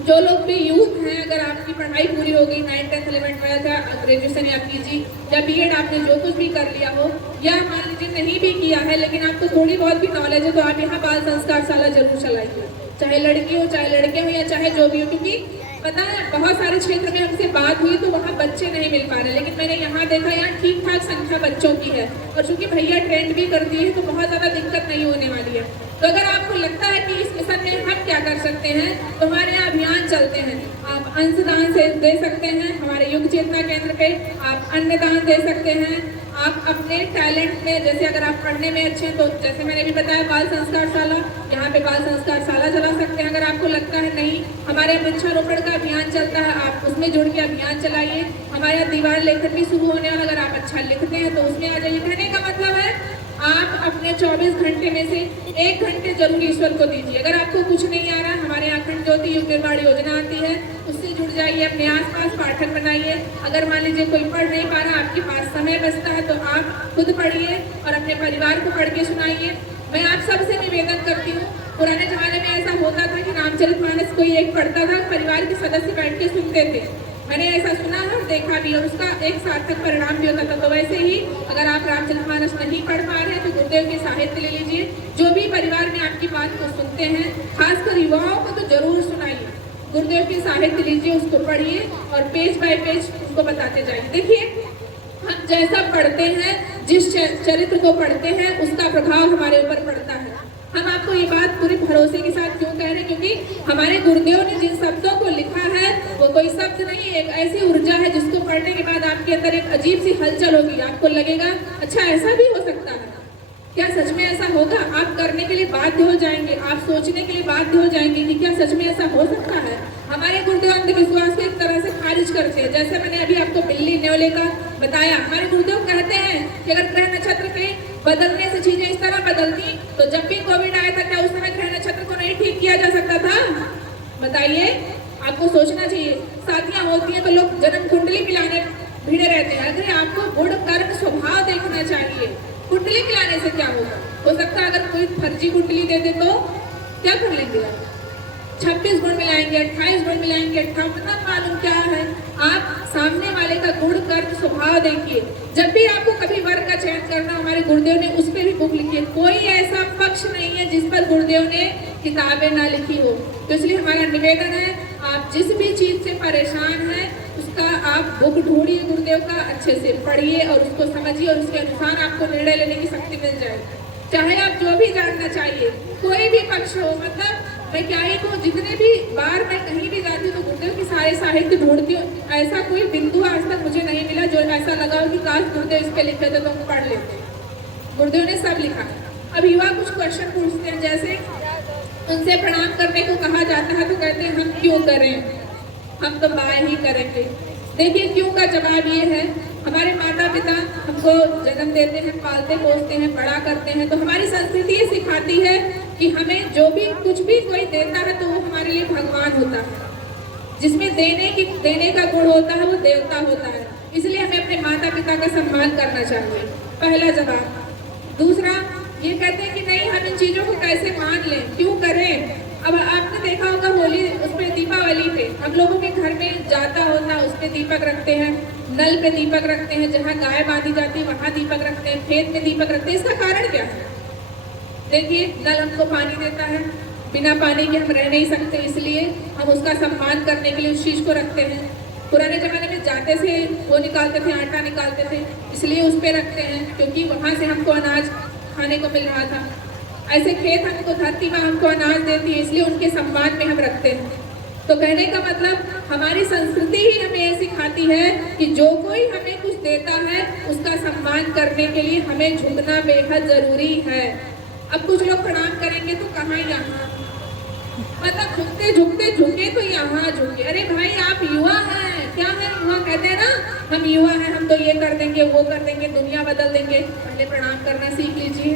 जो लोग भी यूथ हैं, अगर आपकी पढ़ाई पूरी हो गई 9th 10th 11th 12th या ग्रेजुएशन या पीजी या बीएड आपने जो कुछ भी कर लिया हो, या मान लीजिए नहीं भी किया है लेकिन आपको थोड़ी बहुत भी नॉलेज है, तो आप यहाँ बाल संस्कार शाला जरूर चलाइए, चाहे लड़की हो चाहे लड़के हो या चाहे जो भी हो। क्योंकि पता है बहुत सारे क्षेत्र में हमसे बात हुई तो वहाँ बच्चे नहीं मिल पा रहे, लेकिन मैंने यहाँ देखा यहाँ ठीक ठाक संख्या बच्चों की है। और चूंकि भैया ट्रेंड भी कर दिए हैं तो बहुत ज़्यादा दिक्कत नहीं होने वाली है। तो अगर आपको लगता है कि इस मिशन में हम क्या कर सकते हैं, तो हमारे यहाँ अभियान चलते हैं। आप अंशदान से दे सकते हैं, हमारे युग चेतना केंद्र पे आप अन्नदान दे सकते हैं। आप अपने टैलेंट में, जैसे अगर आप पढ़ने में अच्छे हैं तो जैसे मैंने भी बताया बाल संस्कार शाला, यहाँ पे बाल संस्कार शाला चला सकते हैं। अगर आपको लगता है नहीं हमारे वृक्षारोपण का अभियान चलता है, आप उसमें जुड़ के अभियान चलाइए। हमारे यहाँ दीवार लेखन भी शुरू होने वाला, अगर आप अच्छा लिखते हैं तो उसमें आ जाइए। कहने का मतलब है आप अपने 24 घंटे में से 1 घंटे जरूर ईश्वर को दीजिए। अगर आपको कुछ नहीं आ रहा, हमारे यहाँ अखंड ज्योति युग निर्माण योजना आती है, उससे जुड़ जाइए, अपने आसपास पाठक बनाइए। अगर मान लीजिए कोई पढ़ नहीं पा रहा, आपके पास समय बचता है, तो आप खुद पढ़िए और अपने परिवार को पढ़ के सुनाइए। मैं आप सबसे निवेदन करती हूँ, पुराने जमाने में ऐसा होता था कि रामचरितमानस कोई एक पढ़ता था, परिवार के सदस्य बैठ के सुनते थे। मैंने ऐसा सुना है और देखा भी, और उसका एक सार्थक परिणाम भी होता था। तो वैसे ही अगर आप रामचरितमानस नहीं पढ़ पा रहे हैं तो गुरुदेव के साहित्य ले लीजिए। जो भी परिवार में आपकी बात को सुनते हैं, खासकर युवाओं को तो जरूर सुनाइए। गुरुदेव के साहित्य लीजिए, उसको पढ़िए और पेज बाय पेज उसको बताते जाइए। देखिए हम जैसा पढ़ते हैं, जिस चरित्र को पढ़ते हैं, उसका प्रभाव हमारे ऊपर पड़ता है। हम आपको ये बात पूरे भरोसे के साथ क्यों कह रहे हैं, क्योंकि हमारे गुरुदेव ने जिन शब्दों को लिखा है वो कोई शब्द नहीं, एक ऐसी ऊर्जा है जिसको पढ़ने के बाद आपके अंदर एक अजीब सी हलचल होगी। आपको लगेगा अच्छा ऐसा भी हो सकता है, क्या सच में ऐसा होगा? आप करने के लिए बाध्य हो जाएंगे, आप सोचने के लिए बाध्य हो जाएंगे कि क्या सच में ऐसा हो सकता है। हमारे गुरुदेव अंधविश्वास को एक तरह से खारिज करते हैं। जैसे मैंने अभी आपको बिल्ली न्योले का बताया, हमारे गुरुदेव कहते हैं कि अगर ग्रह नक्षत्र के बदलने से चीजें इस तरह बदलती तो जब भी कोविड आया था, क्या उस समय ग्रह नक्षत्र को नहीं ठीक किया जा सकता था? बताइए, आपको सोचना चाहिए। शादियां होती हैं तो लोग जन्म कुंडली पिलाने भिड़े रहते हैं। अगर आपको गुण कर्म स्वभाव देखना चाहिए, कुंडली पिलाने से क्या होगा? हो सकता है अगर कोई फर्जी कुंडली दे दे तो क्या कर लेंगे आप? 26 गुण मिलाएंगे, 28 गुण मिलाएंगे, 58 मालूम क्या है। आप सामने वाले का गुण कर्म स्वभाव देखिए। जब भी आपको कभी वर्ग का चयन करना, हमारे गुरुदेव ने उस पर भी बुक लिखी है। कोई ऐसा पक्ष नहीं है जिस पर गुरुदेव ने किताबें ना लिखी हो। तो इसलिए हमारा निवेदन है, आप जिस भी चीज से परेशान हैं उसका आप बुक ढूंढिए, गुरुदेव का अच्छे से पढ़िए और उसको समझिए और उसके अनुसार आपको निर्णय लेने की शक्ति मिल जाएगी। चाहे आप जो भी जानना चाहिए, कोई भी पक्ष हो, मतलब मैं क्या ही कहूँ, जितने भी बार मैं कहीं भी जाती हूँ तो गुरुदेव के सारे साहित्य ढूंढती हूँ। ऐसा कोई बिंदु आज तक मुझे नहीं मिला जो ऐसा लगा हो कि काश गुरुदेव इस पे लिखे थे तो हम पढ़ लेते। गुरुदेव ने सब लिखा है। अब युवा कुछ क्वेश्चन पूछते हैं, जैसे उनसे प्रणाम करने को कहा जाता है तो कहते हैं हम क्यों करें, हम तो बाय ही करेंगे। देखिए क्यों का जवाब ये है, हमारे माता पिता हमको जन्म देते हैं, पालते पोसते हैं, बड़ा करते हैं, तो हमारी संस्कृति ये सिखाती है कि हमें जो भी कुछ भी कोई देता है तो वो हमारे लिए भगवान होता है। जिसमें देने का गुण होता है वो देवता होता है। इसलिए हमें अपने माता पिता का सम्मान करना चाहिए, पहला जवाब। दूसरा ये कहते हैं कि नहीं हम इन चीजों को कैसे मान लें, क्यों करें। अब आपने देखा होगा होली, उसमें दीपावली पे हम लोगों के घर में जाता होता उस पे दीपक रखते हैं, नल पे दीपक रखते हैं, जहाँ गाय बांधी जाती है वहाँ दीपक रखते हैं, खेत में दीपक रखते हैं। इसका कारण क्या है? देखिए, नल हमको पानी देता है, बिना पानी के हम रह नहीं सकते, इसलिए हम उसका सम्मान करने के लिए उस चीज़ को रखते हैं। पुराने ज़माने में जाते से वो निकालते थे, आटा निकालते थे, इसलिए उस पर रखते हैं क्योंकि वहाँ से हमको अनाज खाने को मिल रहा था। ऐसे खेत हमको, धरती में हमको अनाज देती है, इसलिए उनके सम्मान में हम रखते हैं। तो कहने का मतलब हमारी संस्कृति ही हमें ये सिखाती है कि जो कोई हमें कुछ देता है उसका सम्मान करने के लिए हमें झुकना बेहद ज़रूरी है। अब कुछ लोग प्रणाम करेंगे तो कहाँ, यहाँ, मतलब झुकते झुकते झुके तो यहाँ झुके। अरे भाई, आप युवा हैं, क्या है युवा? कहते हैं ना हम युवा हैं, हम तो ये कर देंगे, वो कर देंगे, दुनिया बदल देंगे। पहले प्रणाम करना सीख लीजिए,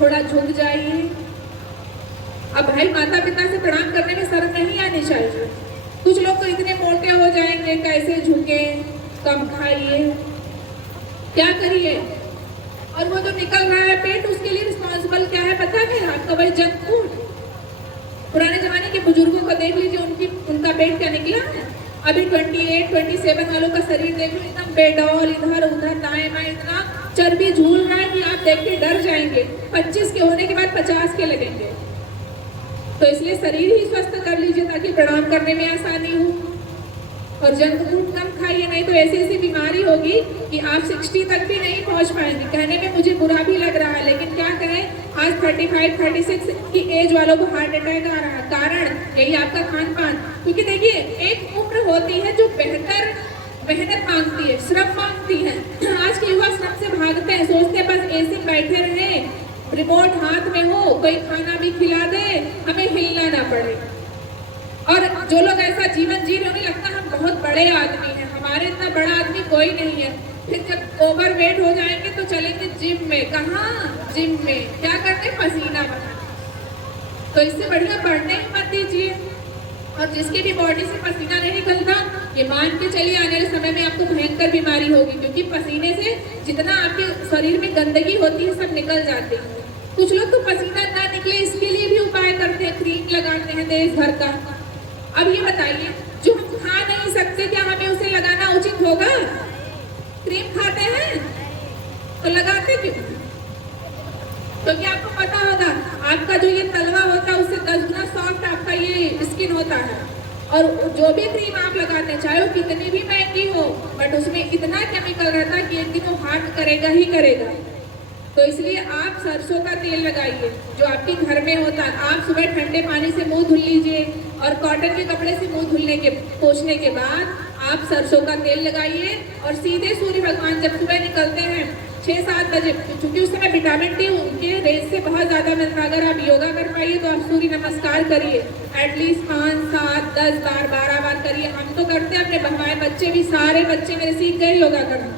थोड़ा झुक जाइए। अब भाई, माता पिता से प्रणाम करने में शर्म नहीं आनी चाहिए। कुछ लोग तो इतने मोटे हो जाएंगे, कैसे झुके, कम खाइए, क्या करिए। और वो जो निकल रहा है पेट, उसके लिए रिस्पॉन्सिबल क्या है पता है आपका? भाई जंक फूड। पुराने जमाने के बुजुर्गों को देख लीजिए, उनका पेट क्या निकला है। अभी 28, 27 वालों का शरीर देख लो, एकदम बेडौल, इधर उधर दाएं बाएं, इतना चर्बी झूल रहा है कि आप देख के डर जाएंगे। 25 के होने के बाद 50 के लगेंगे। तो इसलिए शरीर ही स्वस्थ कर लीजिए ताकि प्रणाम करने में आसानी हो। और जंक फूड कम खाइए, नहीं तो ऐसी ऐसी बीमारी होगी कि आप 60 तक भी नहीं पहुंच पाएंगे। कहने में मुझे बुरा भी लग रहा है, लेकिन क्या करें, आज 35, 36 की एज वालों को हार्ट अटैक आ रहा है। कारण यही आपका खान पान। क्योंकि देखिए, एक उम्र होती है जो बेहतर मेहनत मांगती है, श्रम मांगती है। आज के युवा श्रम से भागते हैं, सोचते हैं बस ऐसे बैठे रहे, रिमोट हाथ में हो, कोई खाना भी खिला दे, हमें हिलना ना पड़े। और जो लोग ऐसा जीवन जी रहे, उन्हें लगता है हम बहुत बड़े आदमी हैं, हमारे इतना बड़ा आदमी कोई नहीं है। फिर जब ओवर वेट हो जाएंगे तो चलेंगे जिम में। कहाँ? जिम में क्या करते? पसीना बहाना। तो इससे बढ़िया पढ़ने ही मत दीजिए। और जिसकी भी बॉडी से पसीना नहीं निकलता, ये मान के चलिए आने वाले समय में आपको भयंकर बीमारी होगी, क्योंकि पसीने से जितना आपके शरीर में गंदगी होती है सब निकल जाती है। कुछ लोग तो पसीना ना निकले इसके लिए भी उपाय करते हैं, क्रीम लगाते हैं देश भर का। अब ये बताइए, जो हम खा नहीं सकते क्या हमें उसे लगाना उचित होगा? क्रीम खाते हैं तो लगाते क्यों? क्योंकि आपको पता होगा आपका जो ये तलवा होता है उससे 10 गुना सॉफ्ट आपका ये स्किन होता है। और जो भी क्रीम आप लगाते हैं, चाहे वो कितनी भी महंगी हो, बट उसमें इतना केमिकल रहता है कि एक दिन वो हार्म करेगा ही करेगा। तो इसलिए आप सरसों का तेल लगाइए जो आपके घर में होता है। आप सुबह ठंडे पानी से मुंह धुल लीजिए और कॉटन के कपड़े से मुंह धुलने के पोंछने के बाद आप सरसों का तेल लगाइए और सीधे सूर्य भगवान जब सुबह निकलते हैं 6-7 बजे, क्योंकि उस समय विटामिन डी उनके रेस से बहुत ज़्यादा मिलता है। अगर आप योगा कर पाइए तो आप सूर्य नमस्कार करिए, एटलीस्ट 5, 7, 10 बार, 12 बार करिए। हम तो करते हैं, अपने हमारे बच्चे भी, सारे बच्चे मेरे सीख गए योगा करना।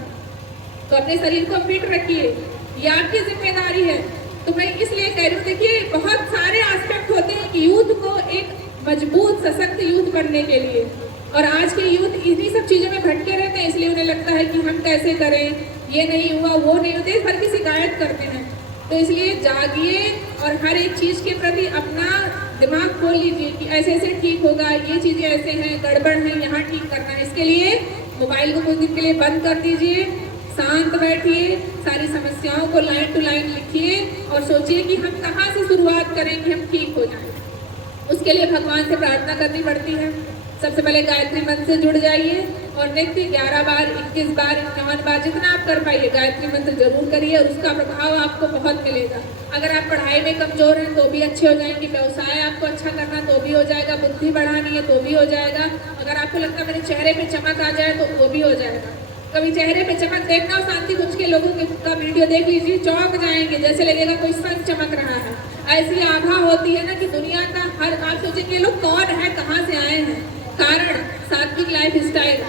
तो अपने शरीर को फिट रखिए, ये आपकी जिम्मेदारी है। तो मैं इसलिए कह रही हूँ, देखिए बहुत सारे एस्पेक्ट होते हैं कि यूथ को एक मजबूत सशक्त यूथ बनने के लिए, और आज के यूथ इन्हीं सब चीज़ों में भटके रहते हैं। इसलिए उन्हें लगता है कि हम कैसे करें, ये नहीं हुआ, वो नहीं हुआ, देश भर की शिकायत करते हैं। तो इसलिए जागिए और हर एक चीज़ के प्रति अपना दिमाग खोल लीजिए कि ऐसे ऐसे ठीक होगा, ये चीज़ें ऐसे हैं, गड़बड़ है, यहाँ ठीक करना है। इसके लिए मोबाइल को कुछ दिन के लिए बंद कर दीजिए, शांत बैठिए, सारी समस्याओं को लाइन टू लाइन लिखिए और सोचिए कि हम कहाँ से शुरुआत करें कि हम ठीक हो जाएं। उसके लिए भगवान से प्रार्थना करनी पड़ती है। सबसे पहले गायत्री मंत्र से जुड़ जाइए और नित्य 11 बार, 21 बार, 51 बार, जितना आप कर पाइए गायत्री मंत्र जरूर करिए और उसका प्रभाव आपको बहुत मिलेगा। अगर आप पढ़ाई में कमजोर हैं तो भी अच्छे हो जाएंगे, व्यवसाय आपको अच्छा करना तो भी हो जाएगा, बुद्धि बढ़ानी है तो भी हो जाएगा। अगर आपको लगता है मेरे चेहरे पे चमक आ जाए तो वो भी हो जाएगा। कभी चेहरे पे चमक देखना हो, शांति कुंज के लोगों का वीडियो देख लीजिए, चौंक जाएंगे, जैसे लगेगा कोई सन चमक रहा है। ऐसी आभा होती है ना कि दुनिया का हर, आप सोचेंगे ये लोग कौन है, कहाँ से आए हैं। कारण सात्विक लाइफ स्टाइल।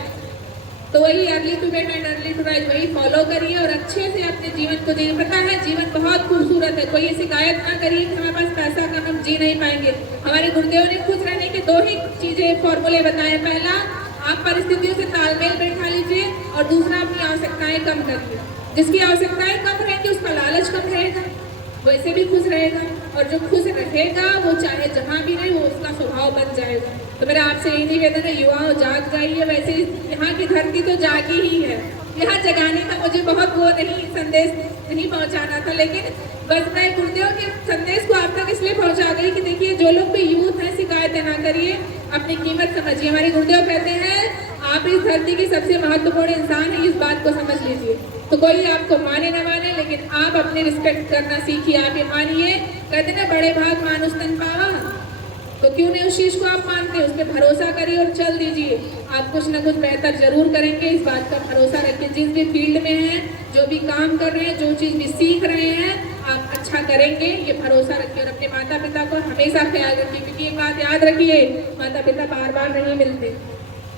तो वही early to bed and early to rise, वही फॉलो करिए और अच्छे से अपने जीवन को जिए। पता है जीवन बहुत खूबसूरत है, कोई ये शिकायत ना करिए कि हमारे पास पैसा कम, हम जी नहीं पाएंगे। हमारे गुरुदेव ने खुश रहने के 2 ही चीजें फॉर्मूले बताए। पहला, आप परिस्थितियों से तालमेल बैठा लीजिए और दूसरा, अपनी आवश्यकताएं कम करिए। जिसकी आवश्यकताएं कम रहेंगी उसका लालच कम रहेगा, वैसे भी खुश रहेगा। और जो खुश रहेगा वो चाहे जहाँ भी रहे वो उसका स्वभाव बन जाएगा। तो मेरा आपसे यही निवेदन है, युवाओं जाग जाइए। वैसे यहाँ की धरती तो जागी ही है, यहाँ जगाने का मुझे बहुत वो नहीं संदेश नहीं पहुँचाना था, लेकिन बस मैं गुरुदेव के संदेश को आप तक इसलिए पहुँचा गई कि देखिए जो लोग भी यूथ हैं शिकायतें ना करिए, अपनी कीमत समझिए। हमारे गुरुदेव कहते हैं आप इस धरती की सबसे महत्वपूर्ण इंसान है, इस बात को समझ लीजिए। तो कोई आपको माने ना माने, लेकिन आप अपनी रिस्पेक्ट करना सीखिए, आप ये मानिए। कहते ना बड़े भाग मानुष तन पावा, तो क्यों नहीं उस चीज को आप मानते हैं, उस पर भरोसा करिए और चल दीजिए। आप कुछ ना कुछ बेहतर जरूर करेंगे, इस बात का भरोसा रखिए। जिस भी फील्ड में हैं, जो भी काम कर रहे हैं, जो चीज भी सीख रहे हैं, आप अच्छा करेंगे, ये भरोसा रखिए। और अपने माता पिता को हमेशा ख्याल रखिए, क्योंकि एक बात याद रखिए, माता पिता बार बार नहीं मिलते,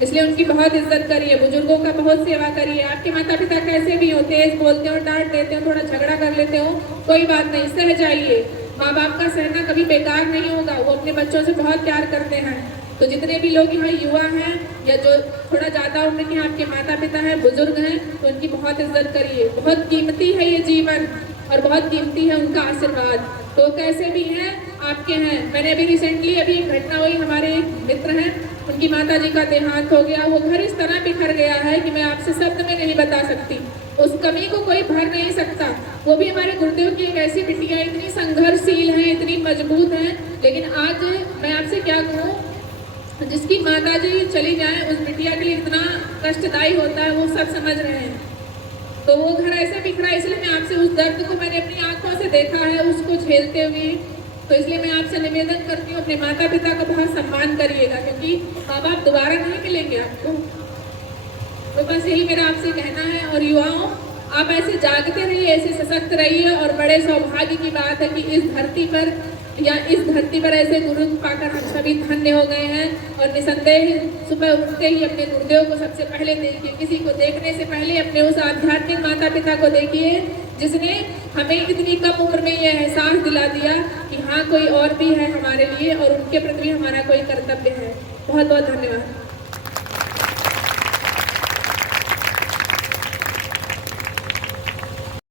इसलिए उनकी बहुत इज्जत करिए, बुजुर्गों का बहुत सेवा करिए। आपके माता पिता कैसे भी हो, तेज बोलते हो, डांट देते हो, थोड़ा झगड़ा कर लेते हो, कोई बात नहीं, सह जाइए। माँ बाप का सहना कभी बेकार नहीं होगा, वो अपने बच्चों से बहुत प्यार करते हैं। तो जितने भी लोग यहाँ युवा हैं या जो थोड़ा ज़्यादा उम्र के आपके माता पिता हैं, बुजुर्ग हैं, तो उनकी बहुत इज्जत करिए। बहुत कीमती है ये जीवन और बहुत कीमती है उनका आशीर्वाद। तो कैसे भी हैं आपके हैं। मैंने अभी रिसेंटली अभी एक घटना हुई, हमारे एक मित्र हैं, उनकी माता जी का देहांत हो गया। वो घर इस तरह बिखर गया है कि मैं आपसे शब्द में नहीं बता सकती, उस कमी को कोई भर नहीं सकता। वो भी हमारे गुरुदेव की एक ऐसी बिटिया, इतनी संघर्षशील है, इतनी मजबूत है, लेकिन आज मैं आपसे क्या कहूँ, जिसकी माता जी चली जाए उस बिटिया के लिए इतना कष्टदायी होता है, वो सब समझ रहे हैं। तो वो घर ऐसे बिखरा, इसलिए मैं आपसे उस दर्द को मैंने अपनी आंखों से देखा है, उसको झेलते हुए। तो इसलिए मैं आपसे निवेदन करती हूँ, अपने माता पिता को बहुत सम्मान करिएगा, क्योंकि माँ बाप दोबारा नहीं मिलेंगे आपको। तो बस यही मेरा आपसे कहना है। और युवाओं, आप ऐसे जागते रहिए, ऐसे सशक्त रहिए। और बड़े सौभाग्य की बात है कि इस धरती पर ऐसे गुरु पाकर हम सभी धन्य हो गए हैं। और निसंदेह सुबह उठते ही अपने गुरुदेव को सबसे पहले देखिए, किसी को देखने से पहले अपने उस आध्यात्मिक माता पिता को देखिए, जिसने हमें इतनी कम उम्र में ये एहसास दिला दिया कि हाँ कोई और भी है हमारे लिए और उनके प्रति हमारा कोई कर्तव्य है। बहुत बहुत धन्यवाद।